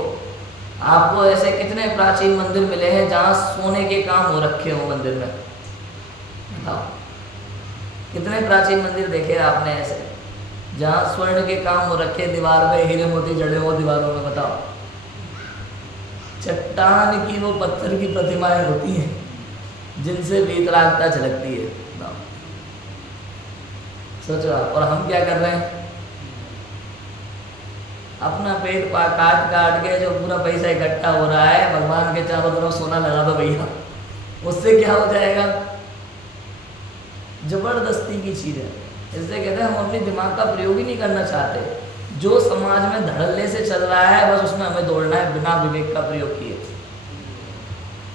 आपको ऐसे कितने प्राचीन मंदिर मिले हैं जहाँ सोने के काम हो रखे हो मंदिर में? बताओ, कितने प्राचीन मंदिर देखे आपने ऐसे जहाँ स्वर्ण के काम हो रखे दीवार में, हीरे मोती जड़े हो दीवारों में, बताओ। चट्टान की वो पत्थर की प्रतिमाएं होती हैं जिनसे वीतरागता झलकती है, बताओ। सोचो आप। और हम क्या कर रहे हैं? अपना पेट काट काट के जो पूरा पैसा इकट्ठा हो रहा है, भगवान के चारों तरफ सोना लगा दो भैया, उससे क्या हो जाएगा? जबरदस्ती की चीज है। इसलिए कहते हैं हम अपने दिमाग का प्रयोग ही नहीं करना चाहते। जो समाज में धड़ल्ले से चल रहा है बस उसमें हमें दौड़ना है बिना विवेक का प्रयोग किए।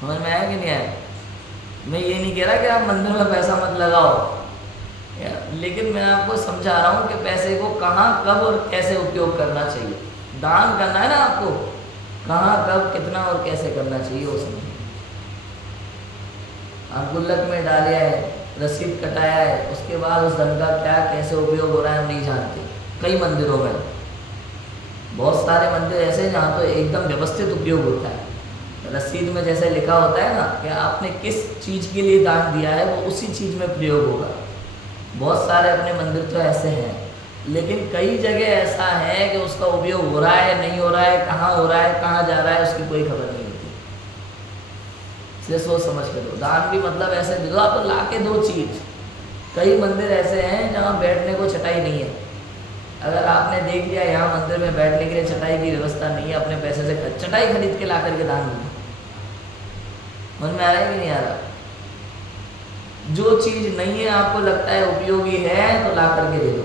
समझ में आया कि नहीं आया? मैं ये नहीं कह रहा कि आप मंदिर में पैसा मत लगाओ, लेकिन मैं आपको समझा रहा हूँ कि पैसे को कहाँ, कब और कैसे उपयोग करना चाहिए। दान करना है ना आपको, कहाँ, कब, कितना और कैसे करना चाहिए वो समझिए। आप गुल्लक में डाले है, रसीद कटाया है, उसके बाद उस धन का क्या कैसे उपयोग हो रहा है हम नहीं जानते। कई मंदिरों में, बहुत सारे मंदिर ऐसे हैं जहाँ तो एकदम व्यवस्थित उपयोग होता है। रसीद में जैसे लिखा होता है ना कि आपने किस चीज़ के लिए दान दिया है वो उसी चीज़ में प्रयोग होगा। बहुत सारे अपने मंदिर तो ऐसे हैं, लेकिन कई जगह ऐसा है कि उसका उपयोग हो रहा है, नहीं हो रहा है, कहाँ हो रहा है, कहाँ जा रहा है, उसकी कोई खबर नहीं होती। इसलिए सोच समझ के दो। दान भी मतलब ऐसे दे दो, आप तो ला के दो चीज़। कई मंदिर ऐसे हैं जहाँ बैठने को चटाई नहीं है। अगर आपने देख लिया यहाँ मंदिर में बैठने के लिए चटाई की व्यवस्था नहीं है, अपने पैसे से चटाई खरीद के ला करके दान दो। मन में आ रहा है कि नहीं आ रहा? जो चीज नहीं है आपको लगता है उपयोगी है तो ला करके दे दो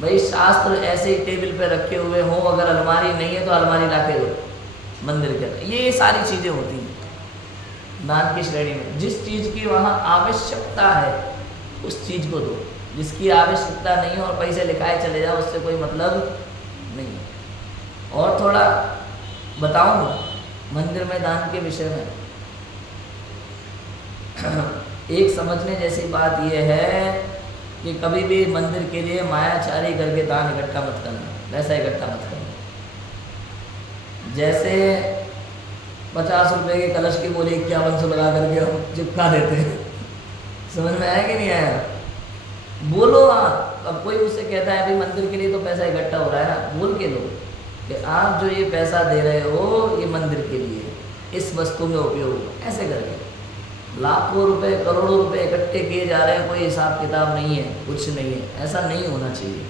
भाई। शास्त्र ऐसे ही टेबल पे रखे हुए हो, अगर अलमारी नहीं है तो अलमारी ला के दो मंदिर के अंदर। ये सारी चीजें होती हैं दान की श्रेणी में। जिस चीज की वहाँ आवश्यकता है उस चीज को दो, जिसकी आवश्यकता नहीं हो और पैसे लिखाए चले जाओ उससे कोई मतलब नहीं। और थोड़ा बताऊं मंदिर में दान के विषय में। एक समझने जैसी बात यह है कि कभी भी मंदिर के लिए मायाचारी करके दान इकट्ठा मत करना, वैसा इकट्ठा मत करना। जैसे 50 रुपए के कलश की बोली 5100 लगा करके हम चिपका देते हैं। समझ में आया कि नहीं आया? बोलो आप। अब कोई उससे कहता है भाई मंदिर के लिए तो पैसा इकट्ठा हो रहा है ना, बोल के लो कि आप जो ये पैसा दे रहे हो ये मंदिर के लिए, इस वस्तु में उपयोग हो। ऐसे करके लाखों रुपए, करोड़ों रुपए इकट्ठे किए जा रहे हैं, कोई हिसाब किताब नहीं है, कुछ नहीं है। ऐसा नहीं होना चाहिए,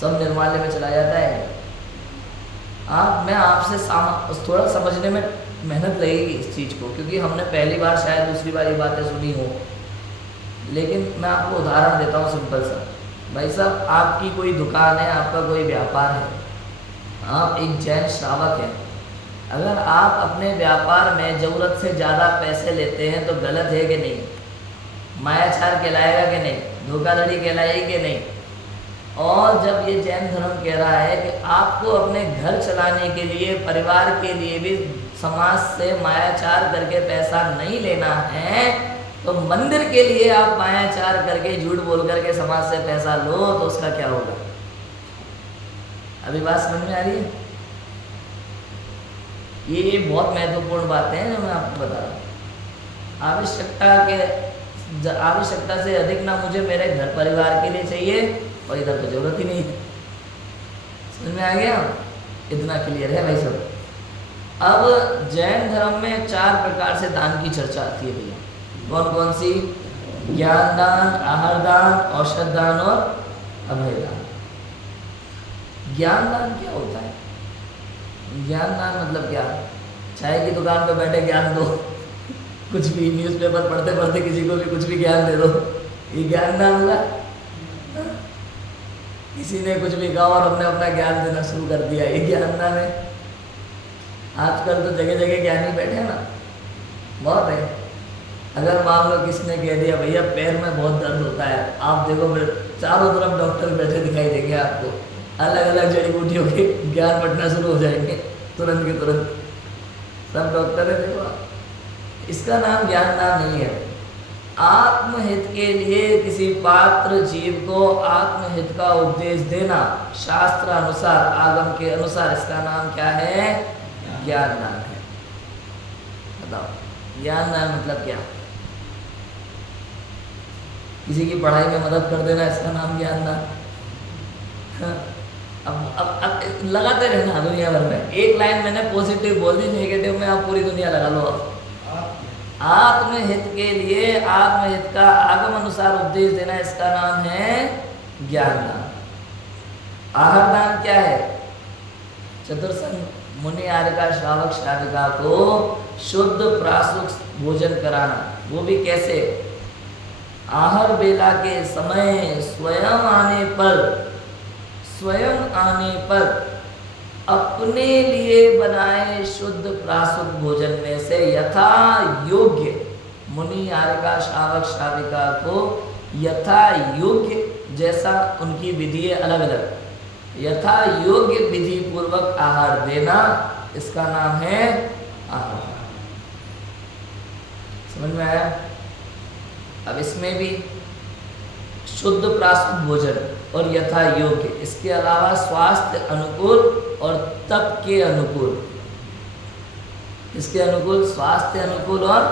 सब निर्माल्य में चला जाता है। मैं आपसे थोड़ा समझने में मेहनत लगेगी इस चीज़ को, क्योंकि हमने पहली बार शायद दूसरी बार ये बातें सुनी हो। लेकिन मैं आपको उदाहरण देता हूँ सिंपल सा। भाई साहब, आपकी कोई दुकान है, आपका कोई व्यापार है, आप एक जैन श्रावक हैं। अगर आप अपने व्यापार में ज़रूरत से ज़्यादा पैसे लेते हैं तो गलत है कि नहीं? मायाचार कहलाएगा कि नहीं? धोखाधड़ी कहलाएगी कि नहीं? और जब ये जैन धर्म कह रहा है कि आपको अपने घर चलाने के लिए, परिवार के लिए भी समाज से मायाचार करके पैसा नहीं लेना है, तो मंदिर के लिए आप मायाचार करके, झूठ बोल करके समाज से पैसा लो तो उसका क्या होगा? अभी बात समझ में आ रही है? ये बहुत महत्वपूर्ण बातें हैं जो मैं आपको बता रहा हूँ। आवश्यकता से अधिक ना मुझे मेरे घर परिवार के लिए चाहिए, और इधर तो जरूरत ही नहीं है। समझ में आ गया? इतना क्लियर है भाई सब। अब जैन धर्म में 4 प्रकार से दान की चर्चा आती है भैया। कौन कौन सी? ज्ञान दान, आहार दान, औषध दान और अभय दान। ज्ञान दान क्या होता है? ज्ञान दान मतलब क्या? चाय की दुकान पे बैठे ज्ञान दो, कुछ भी न्यूज़पेपर पढ़ते पढ़ते किसी को भी कुछ भी ज्ञान दे दो, ये ज्ञान दान हुआ? किसी ने कुछ भी कहा और हमने अपना ज्ञान देना शुरू कर दिया, ये ज्ञान दान है? आजकल तो जगह जगह ज्ञानी बैठे हैं ना, बहुत है। अगर मान लो किसने कह दिया भैया पैर में बहुत दर्द होता है, आप देखो चारों तरफ डॉक्टर बैठे दिखाई देंगे आपको, अलग अलग जड़ी बूटियों के ज्ञान बंटना शुरू हो जाएंगे तुरंत के तुरंत। सब डॉक्टर है, देखो आप। इसका नाम ज्ञान दान नहीं है। आत्महित के लिए किसी पात्र जीव को आत्महित का उपदेश देना, शास्त्र अनुसार, आगम के अनुसार, इसका नाम क्या है? ज्ञान दान है। बताओ ज्ञान दान मतलब क्या? किसी की पढ़ाई में मदद कर देना, इसका नाम ज्ञान दान। हाँ, अब लगाते रहना दुनिया भर में। एक लाइन मैंने पॉजिटिव बोल दी, नेगेटिव में आप पूरी दुनिया लगा लो। आत्महित के लिए आत्महित का आगम अनुसार उपदेश देना, इसका नाम है ज्ञान दान। आहार दान क्या है? चतुर्संग मुनि आर्य का श्रावक श्राविका को शुद्ध प्रासुक भोजन कराना। वो भी कैसे? आहार बेला के समय स्वयं आने पर अपने लिए बनाए शुद्ध प्रासुक भोजन में से यथा योग्य, मुनि आर्य का श्रावक श्राविका को यथा योग्य, जैसा उनकी विधि है अलग अलग, यथा योग्य विधि पूर्वक आहार देना, इसका नाम है आहार। समझ में आया? अब इसमें भी शुद्ध प्रासुक भोजन और यथा योग्य, इसके अलावा स्वास्थ्य अनुकूल और तप के अनुकूल। इसके अनुकूल, स्वास्थ्य अनुकूल और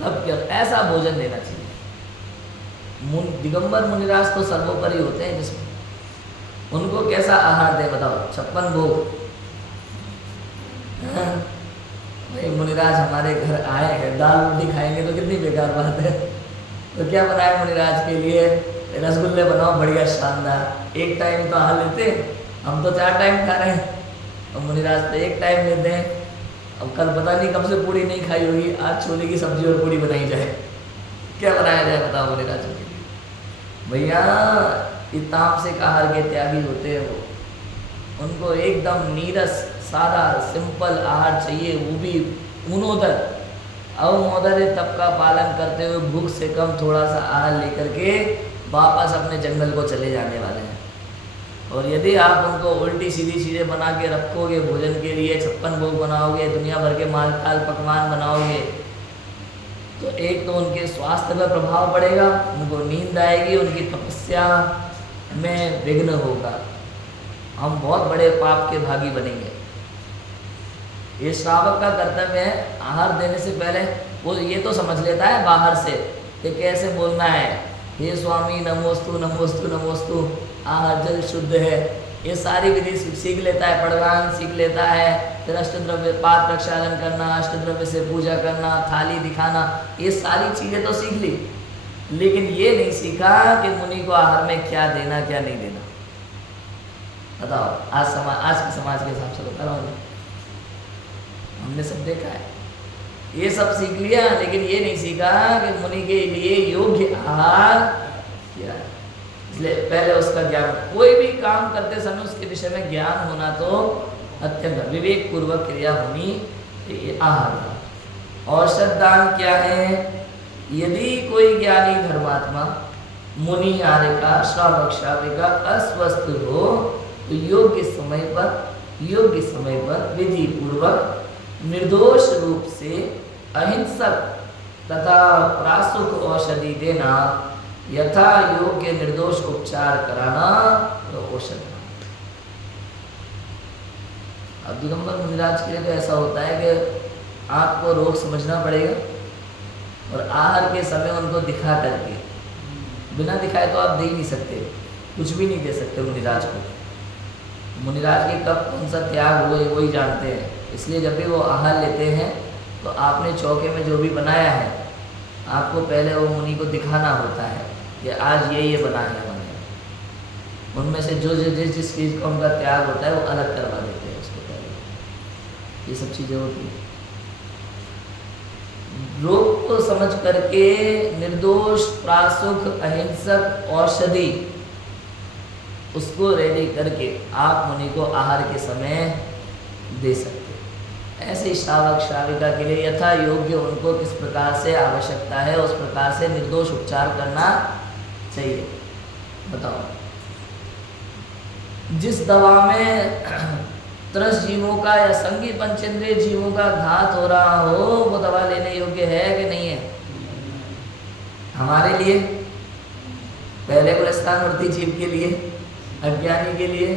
तप के, ऐसा भोजन देना चाहिए। दिगंबर मुनिराज तो सर्वोपरि होते हैं, जिसमें उनको कैसा आहार दे बताओ? 56 भोग। भाई मुनिराज हमारे घर आए हैं, दाल रोटी खाएंगे तो कितनी बेकार बात है। तो क्या बनाए मुनिराज के लिए? रसगुल्ले बनाओ बढ़िया शानदार। एक टाइम तो आहार लेते, हम तो 4 टाइम खा रहे हैं और मुनिराज तो एक टाइम लेते हैं। अब कल पता नहीं कब से पूड़ी नहीं खाई होगी, आज छोले की सब्जी और पूड़ी बनाई जाए, क्या बनाया जाए बताओ मुनिराज के लिए? भैया ये तामसिक आहार के त्यागी होते हैं वो, उनको एकदम नीरस सादा सिंपल आहार चाहिए, वो भी पूर्णोदर अवमोदर तप का पालन करते हुए भूख से कम थोड़ा सा आहार लेकर के वापस अपने जंगल को चले जाने वाले हैं। और यदि आप उनको उल्टी सीधी चीज़ें बना के रखोगे भोजन के लिए, 56 भोग बनाओगे, दुनिया भर के मालताल पकवान बनाओगे, तो एक तो उनके स्वास्थ्य पर प्रभाव पड़ेगा, उनको नींद आएगी, उनकी तपस्या में विघ्न होगा, हम बहुत बड़े पाप के भागी बनेंगे। ये श्रावक का कर्तव्य है आहार देने से पहले वो ये तो समझ लेता है बाहर से कि कैसे बोलना है, हे स्वामी नमोस्तु नमोस्तु नमोस्तु, आहार जल शुद्ध है, ये सारी विधि सीख लेता है, पड़वान सीख लेता है। फिर अष्टद्रव्य पात्र प्रक्षालन करना, अष्टद्रव्य से पूजा करना, थाली दिखाना, ये सारी चीज़ें तो सीख ली, लेकिन ये नहीं सीखा कि मुनि को आहार में क्या देना क्या नहीं देना। बताओ आज के समाज के हिसाब से तो करो, हमने सब देखा है, ये सब सीख लिया, लेकिन ये नहीं सीखा कि मुनि के लिए योग्य आहार क्या है। इसलिए पहले उसका ज्ञान, कोई भी काम करते समय उसके विषय में ज्ञान होना तो अत्यंत विवेक पूर्वक क्रिया होनी, ये आहार का। औषध दान क्या है? यदि कोई ज्ञानी धर्मात्मा मुनि आर्य का श्रावक श्राविका अस्वस्थ हो तो योग्य समय पर विधि पूर्वक निर्दोष रूप से अहिंसक तथा प्रासुक औषधि देना, यथा योग्य निर्दोष उपचार कराना तो औषध। अब दिगंबर मुनिराज के लिए तो ऐसा होता है कि आपको रोग समझना पड़ेगा और आहार के समय उनको दिखा करके, बिना दिखाए तो आप दे ही नहीं सकते, कुछ भी नहीं दे सकते मुनिराज को। मुनिराज के कब कौन सा त्याग हुए वही जानते हैं, इसलिए जब भी वो आहार लेते हैं तो आपने चौके में जो भी बनाया है आपको पहले वो मुनि को दिखाना होता है कि आज ये बनाया है मैंने। उनमें से जो जिस चीज़ का उनका त्याग होता है वो अलग करवा देते हैं उसको पहले, ये सब चीज़ें होती हैं। रोग को समझ करके निर्दोष प्रासुक अहिंसक औषधि उसको रेडी करके आप मुनि को आहार के समय दे सकते हैं। ऐसे ही श्रावक श्राविका के लिए यथा योग्य उनको किस प्रकार से आवश्यकता है उस प्रकार से निर्दोष उपचार करना चाहिए। बताओ, जिस दवा में त्रस जीवों का या संगी पंचेंद्रिय जीवों का घात हो रहा हो वो दवा लेने योग्य है कि नहीं है? हमारे लिए, पहले पुरस्तानवर्ती जीव के लिए, अज्ञानी के लिए,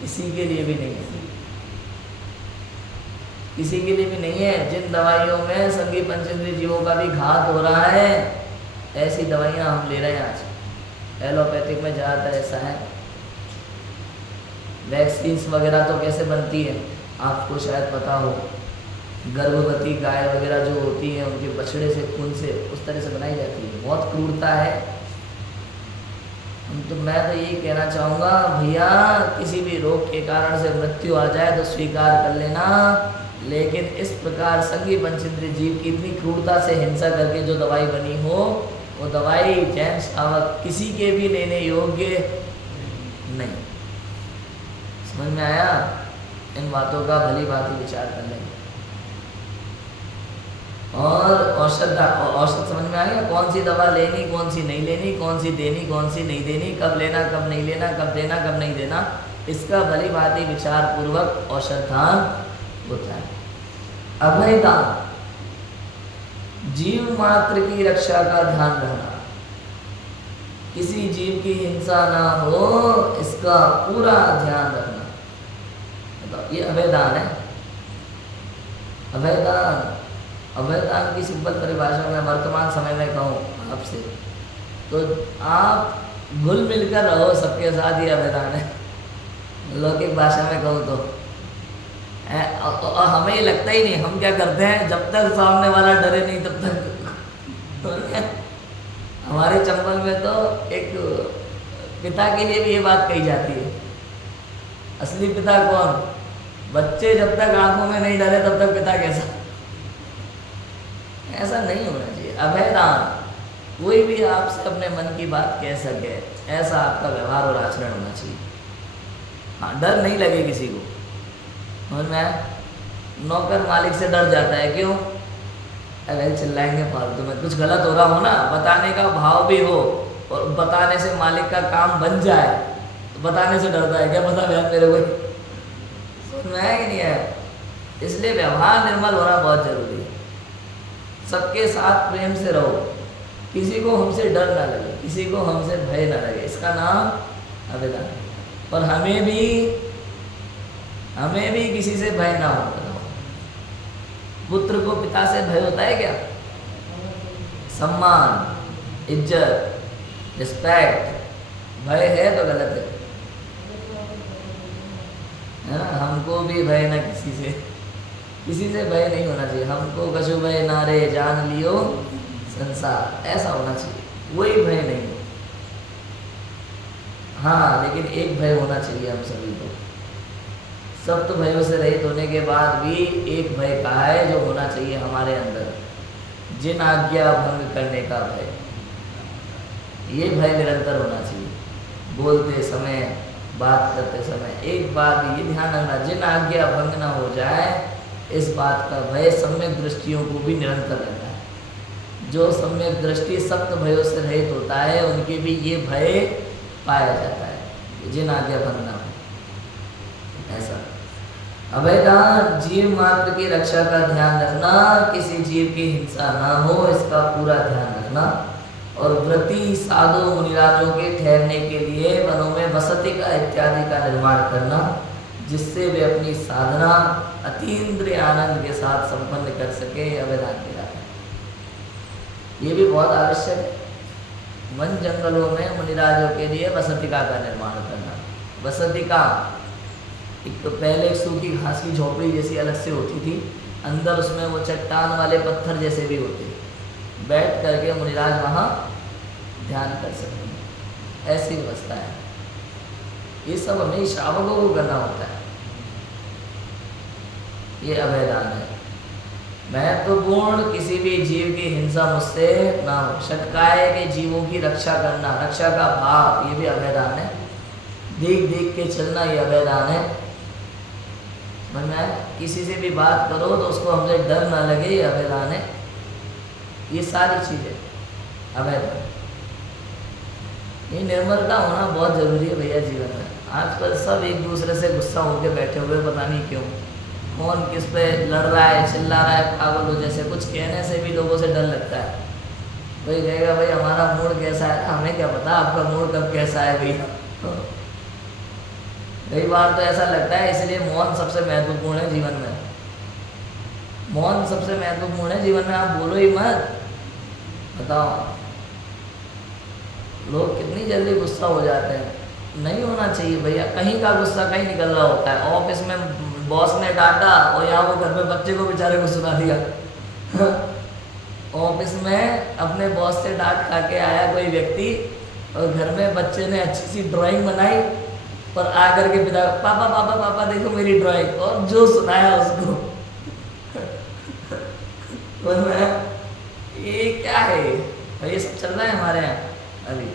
किसी के लिए भी नहीं है, किसी के लिए भी नहीं है। जिन दवाइयों में संगी पंचेंद्रिय जीवों का भी घात हो रहा है ऐसी दवाइयाँ हम ले रहे हैं आज। एलोपैथिक में ज़्यादातर ऐसा है। वैक्सीन्स वगैरह तो कैसे बनती है आपको शायद पता हो, गर्भवती गाय वगैरह जो होती है उनके बछड़े से खून से उस तरह से बनाई जाती है। बहुत क्रूरता है। तो मैं तो यही कहना चाहूँगा भैया, किसी भी रोग के कारण से मृत्यु आ जाए तो स्वीकार कर लेना, लेकिन इस प्रकार संगी पंचेंद्रिय जीव की इतनी क्रूरता से हिंसा करके जो दवाई बनी हो, वो दवाई जैन श्रावक किसी के भी लेने योग्य नहीं। समझ में आया? इन बातों का भली भांति विचार कर लेंगे। और औषध समझ में आ गया, कौन सी दवा लेनी, कौन सी नहीं लेनी, कौन सी देनी, कौन सी नहीं देनी, कब लेना, कब नहीं लेना, कब देना, कब नहीं देना, इसका भली भांति विचार पूर्वक औषधान होता है। अभयदान, जीव मात्र की रक्षा का ध्यान रखना, किसी जीव की हिंसा ना हो इसका पूरा ध्यान रखना, मतलब ये अभयदान है। अभयदान, अभयदान की सिंपल परिभाषा में वर्तमान समय में कहूँ आपसे तो आप घुल मिलकर रहो सबके साथ, ही अभयदान है। लौकिक भाषा में कहूँ तो हमें ये लगता ही नहीं, हम क्या करते हैं जब तक सामने वाला डरे नहीं तब तक हमारे चंबल में तो एक पिता के लिए भी ये बात कही जाती है, असली पिता कौन? बच्चे जब तक आंखों में नहीं डरे तब तक पिता कैसा? ऐसा नहीं होना चाहिए। अभयदान, कोई भी आपसे अपने मन की बात कह सके, ऐसा आपका व्यवहार और आचरण होना चाहिए। हाँ, डर नहीं लगे किसी को। समझ में? नौकर मालिक से डर जाता है, क्यों? अरे चिल्लाएंगे फालतू में, कुछ गलत हो रहा हो ना, बताने का भाव भी हो और बताने से मालिक का काम बन जाए तो बताने से डरता है, क्या पता बहन मेरे को। समझ में है कि नहीं है? इसलिए व्यवहार निर्मल होना बहुत जरूरी है। सबके साथ प्रेम से रहो, किसी को हमसे डर ना लगे, किसी को हमसे भय ना लगे, इसका नाम अभयदान है। और हमें भी किसी से भय ना हो। पुत्र को पिता से भय होता है क्या? सम्मान, इज्जत, रिस्पेक्ट, भय है तो गलत है ना? हमको भी भय ना किसी से भय नहीं होना चाहिए। हमको कछु भय ना रे, जान लियो संसार, ऐसा होना चाहिए। कोई भय नहीं। हाँ, लेकिन एक भय होना चाहिए हम सभी को। सब तो भयों से रहित होने के बाद भी एक भय कहा है जो होना चाहिए हमारे अंदर, जिन आज्ञा भंग करने का भय। ये भय निरंतर होना चाहिए। बोलते समय, बात करते समय एक बात ये ध्यान रखना, जिन आज्ञा भंग ना हो जाए, इस बात का भय सम्यक दृष्टियों को भी निरंतर रहता है। जो सम्यक दृष्टि सप्त भयों से रहित होता है उनके भी ये भय पाया जाता है, जिन आज्ञा भंग ना हो। ऐसा अभयदान, जीव मात्र की रक्षा का ध्यान रखना, किसी जीव की हिंसा ना हो इसका पूरा ध्यान रखना, और व्रती साधु मुनिराजों के ठहरने के लिए वनों में बसतिका इत्यादि का निर्माण करना, जिससे वे अपनी साधना अतीन्द्रिय आनंद के साथ संपन्न कर सके, अभयदान कहलाता है। ये भी बहुत आवश्यक है। वन जंगलों में मुनिराजों के लिए बसतिका का निर्माण करना। बसतिका एक तो पहले एक सूखी घास की झोपड़ी जैसी अलग से होती थी, अंदर उसमें वो चट्टान वाले पत्थर जैसे भी होते, बैठ करके मुनिराज वहाँ ध्यान कर सकते हैं। ऐसी व्यवस्था है। ये सब हमें श्रावकों को करना होता है। ये अभयदान है। महत्वपूर्ण, किसी भी जीव की हिंसा मुझसे ना हो। षटकाय के जीवों की रक्षा करना, रक्षा का भाव, ये भी अभयदान है। देख देख के चलना, ये अभयदान है। समझ में आया? किसी से भी बात करो तो उसको हमसे डर ना लगे, ये अभयदान है। ये सारी चीजें अभयदान। ये निर्मलता होना बहुत जरूरी है भैया जीवन में। आजकल सब एक दूसरे से गुस्सा होकर बैठे हुए, पता नहीं क्यों। कौन किस पे लड़ रहा है, चिल्ला रहा है, पागल हो जैसे। कुछ कहने से भी लोगों से डर लगता है। कोई कहेगा भाई हमारा मूड कैसा है, हमें क्या पता आपका मूड कब कैसा है भैया। कई बार तो ऐसा लगता है, इसलिए मौन सबसे महत्वपूर्ण है जीवन में। मौन सबसे महत्वपूर्ण है जीवन में। आप बोलो ही मत, बताओ लोग कितनी जल्दी गुस्सा हो जाते हैं, नहीं होना चाहिए भैया। कहीं का गुस्सा कहीं निकल रहा होता है। ऑफिस में बॉस ने डांटा और यहाँ वो घर में बच्चे को बेचारे को सुना दिया। ऑफिस में अपने बॉस से डांट खा के आया कोई व्यक्ति और घर में बच्चे ने अच्छी सी ड्राइंग बनाई और आकर के पिता, पापा पापा पापा देखो मेरी ड्राइंग, और जो सुनाया उसको। तो मैं, ये क्या है भाई, ये सब चल रहा है हमारे यहाँ अभी।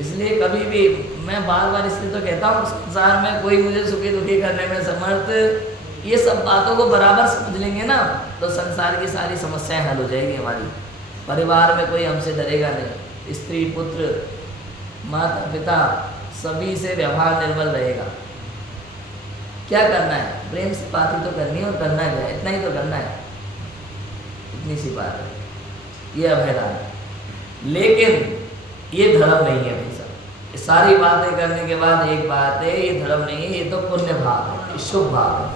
इसलिए कभी भी मैं बार बार इसलिए तो कहता हूँ, संसार में कोई मुझे सुखी दुखी करने में समर्थ, ये सब बातों को बराबर समझ लेंगे ना तो संसार की सारी समस्याएं हल हो जाएगी हमारी। परिवार में कोई हमसे डरेगा नहीं, स्त्री पुत्र माता पिता सभी से व्यवहार निर्मल रहेगा। क्या करना है, प्रेम से बात ही तो करनी है और करना क्या है, इतना ही तो करना है, इतनी सी बात है, ये अभयदान। लेकिन ये धर्म नहीं है भाई साहब। सारी बातें करने के बाद एक बात है, ये धर्म नहीं है, ये तो पुण्य भाव है, शुभ भाव है,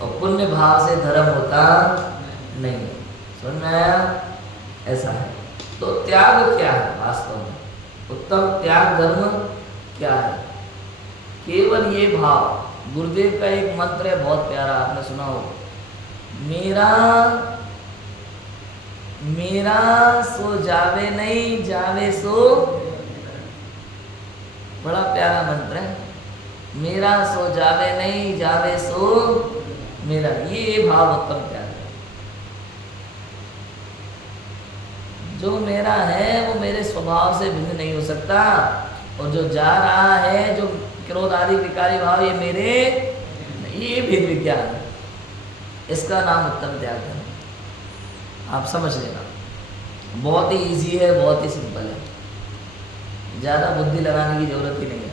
और पुण्य भाव से धर्म होता नहीं है। समझ में आया? ऐसा है। तो त्याग क्या है वास्तव में, उत्तम त्याग धर्म क्या है? केवल ये भाव। गुरुदेव का एक मंत्र है बहुत प्यारा, आपने सुना हो, मेरा सो जावे नहीं, जावे सो, बड़ा प्यारा मंत्र है। मेरा सो जावे नहीं, जावे सो मेरा, ये भाव उत्तम त्याग है। जो मेरा है वो मेरे स्वभाव से भिन्न नहीं हो सकता, और जो जा रहा है, जो क्रोध आदि विकारी भाव, ये मेरे, ये भेद विज्ञान है, इसका नाम उत्तम त्याग है। आप समझ लेना, बहुत ही इजी है, बहुत ही सिंपल है, ज़्यादा बुद्धि लगाने की जरूरत ही नहीं है।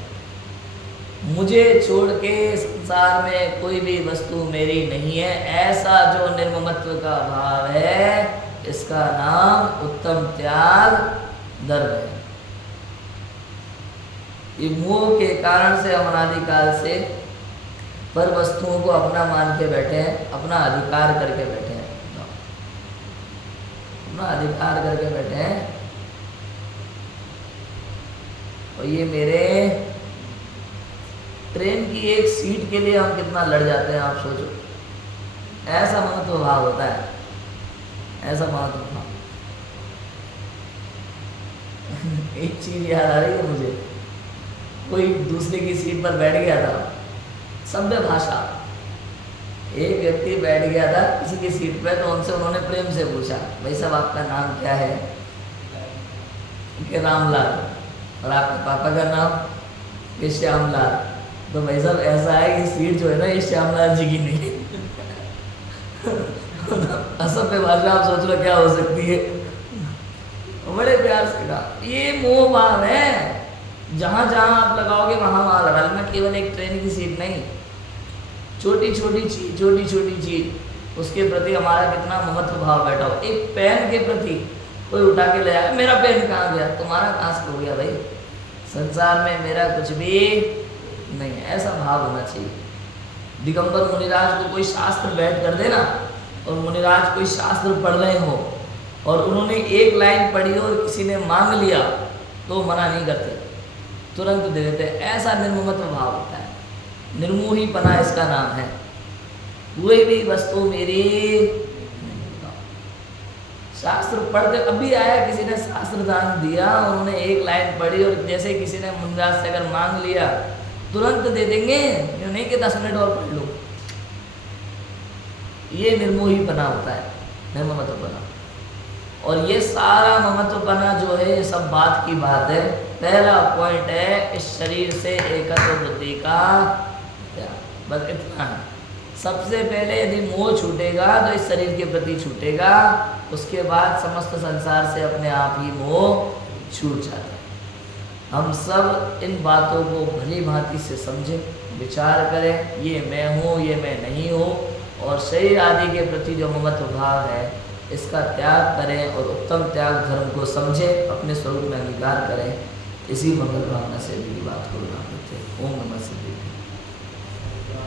मुझे छोड़ के संसार में कोई भी वस्तु मेरी नहीं है, ऐसा जो निर्ममत्व का भाव है, इसका नाम उत्तम त्याग धर्म है। ये मोह के कारण से हम अनादिकाल से पर वस्तुओं को अपना मान के बैठे हैं, अपना अधिकार करके बैठे हैं, अपना अधिकार करके बैठे हैं। और ये मेरे ट्रेन की एक सीट के लिए हम कितना लड़ जाते हैं, आप सोचो। ऐसा महत्व भाव होता है, ऐसा महत्व भाव। एक चीज याद आ रही है मुझे, कोई दूसरे की सीट पर बैठ गया था, सभ्य भाषा, एक व्यक्ति बैठ गया था किसी की सीट पे, तो उनसे उन्होंने प्रेम से पूछा, भाई साहब आपका नाम क्या है? कि रामलाल। और आपके पापा का नाम? कि श्यामलाल। तो भाई साहब ऐसा है कि सीट जो है ना, ये श्यामलाल जी की नहीं है। असभ्य भाषा आप सोच लो क्या हो सकती है। बड़े प्यार से कहा, ये मोह भाव है, जहाँ जहाँ आप लगाओगे वहाँ वहाँ लगा लेना। केवल एक ट्रेन की सीट नहीं, छोटी छोटी चीज, उसके प्रति हमारा कितना महत्व भाव बैठा हो। एक पेन के प्रति कोई उठा के ले आया, मेरा पेन कहाँ गया, तुम्हारा कहाँ से हो गया भाई? संसार में मेरा कुछ भी नहीं है, ऐसा भाव होना चाहिए। दिगंबर मुनिराज को कोई शास्त्र बैठ कर देना, और मुनिराज कोई शास्त्र पढ़ रहे हो और उन्होंने एक लाइन पढ़ी हो और किसी ने मांग लिया, तो मना नहीं करते, तुरंत दे देते। ऐसा निर्ममत्व भाव होता है, निर्मोहीपना इसका नाम है। कोई भी वस्तु मेरी, शास्त्र पढ़ते, अभी आया किसी ने शास्त्र दान दिया, उन्होंने एक लाइन पढ़ी और जैसे किसी ने मुनिराज से अगर मांग लिया, तुरंत दे देंगे, नहीं कि 10 मिनट और पढ़ लो। ये निर्मोहीपना होता है, निर्ममत्वपना। और ये सारा ममत्वपना जो है, ये सब बात की बात है। पहला पॉइंट है इस शरीर से एकत्व बुद्धि का त्याग, बस इतना है। सबसे पहले यदि मोह छूटेगा तो इस शरीर के प्रति छूटेगा, उसके बाद समस्त संसार से अपने आप ही मोह छूट जाता है। हम सब इन बातों को भली भांति से समझें, विचार करें, ये मैं हूँ, ये मैं नहीं हूँ, और शरीर आदि के प्रति जो ममत्व भाव है इसका त्याग करें, और उत्तम त्याग धर्म को समझें, अपने स्वरूप में अंगीकार करें। इसी मंगल भावना से मेरी बात को विराम देते हैं। ओम नमः शिवाय।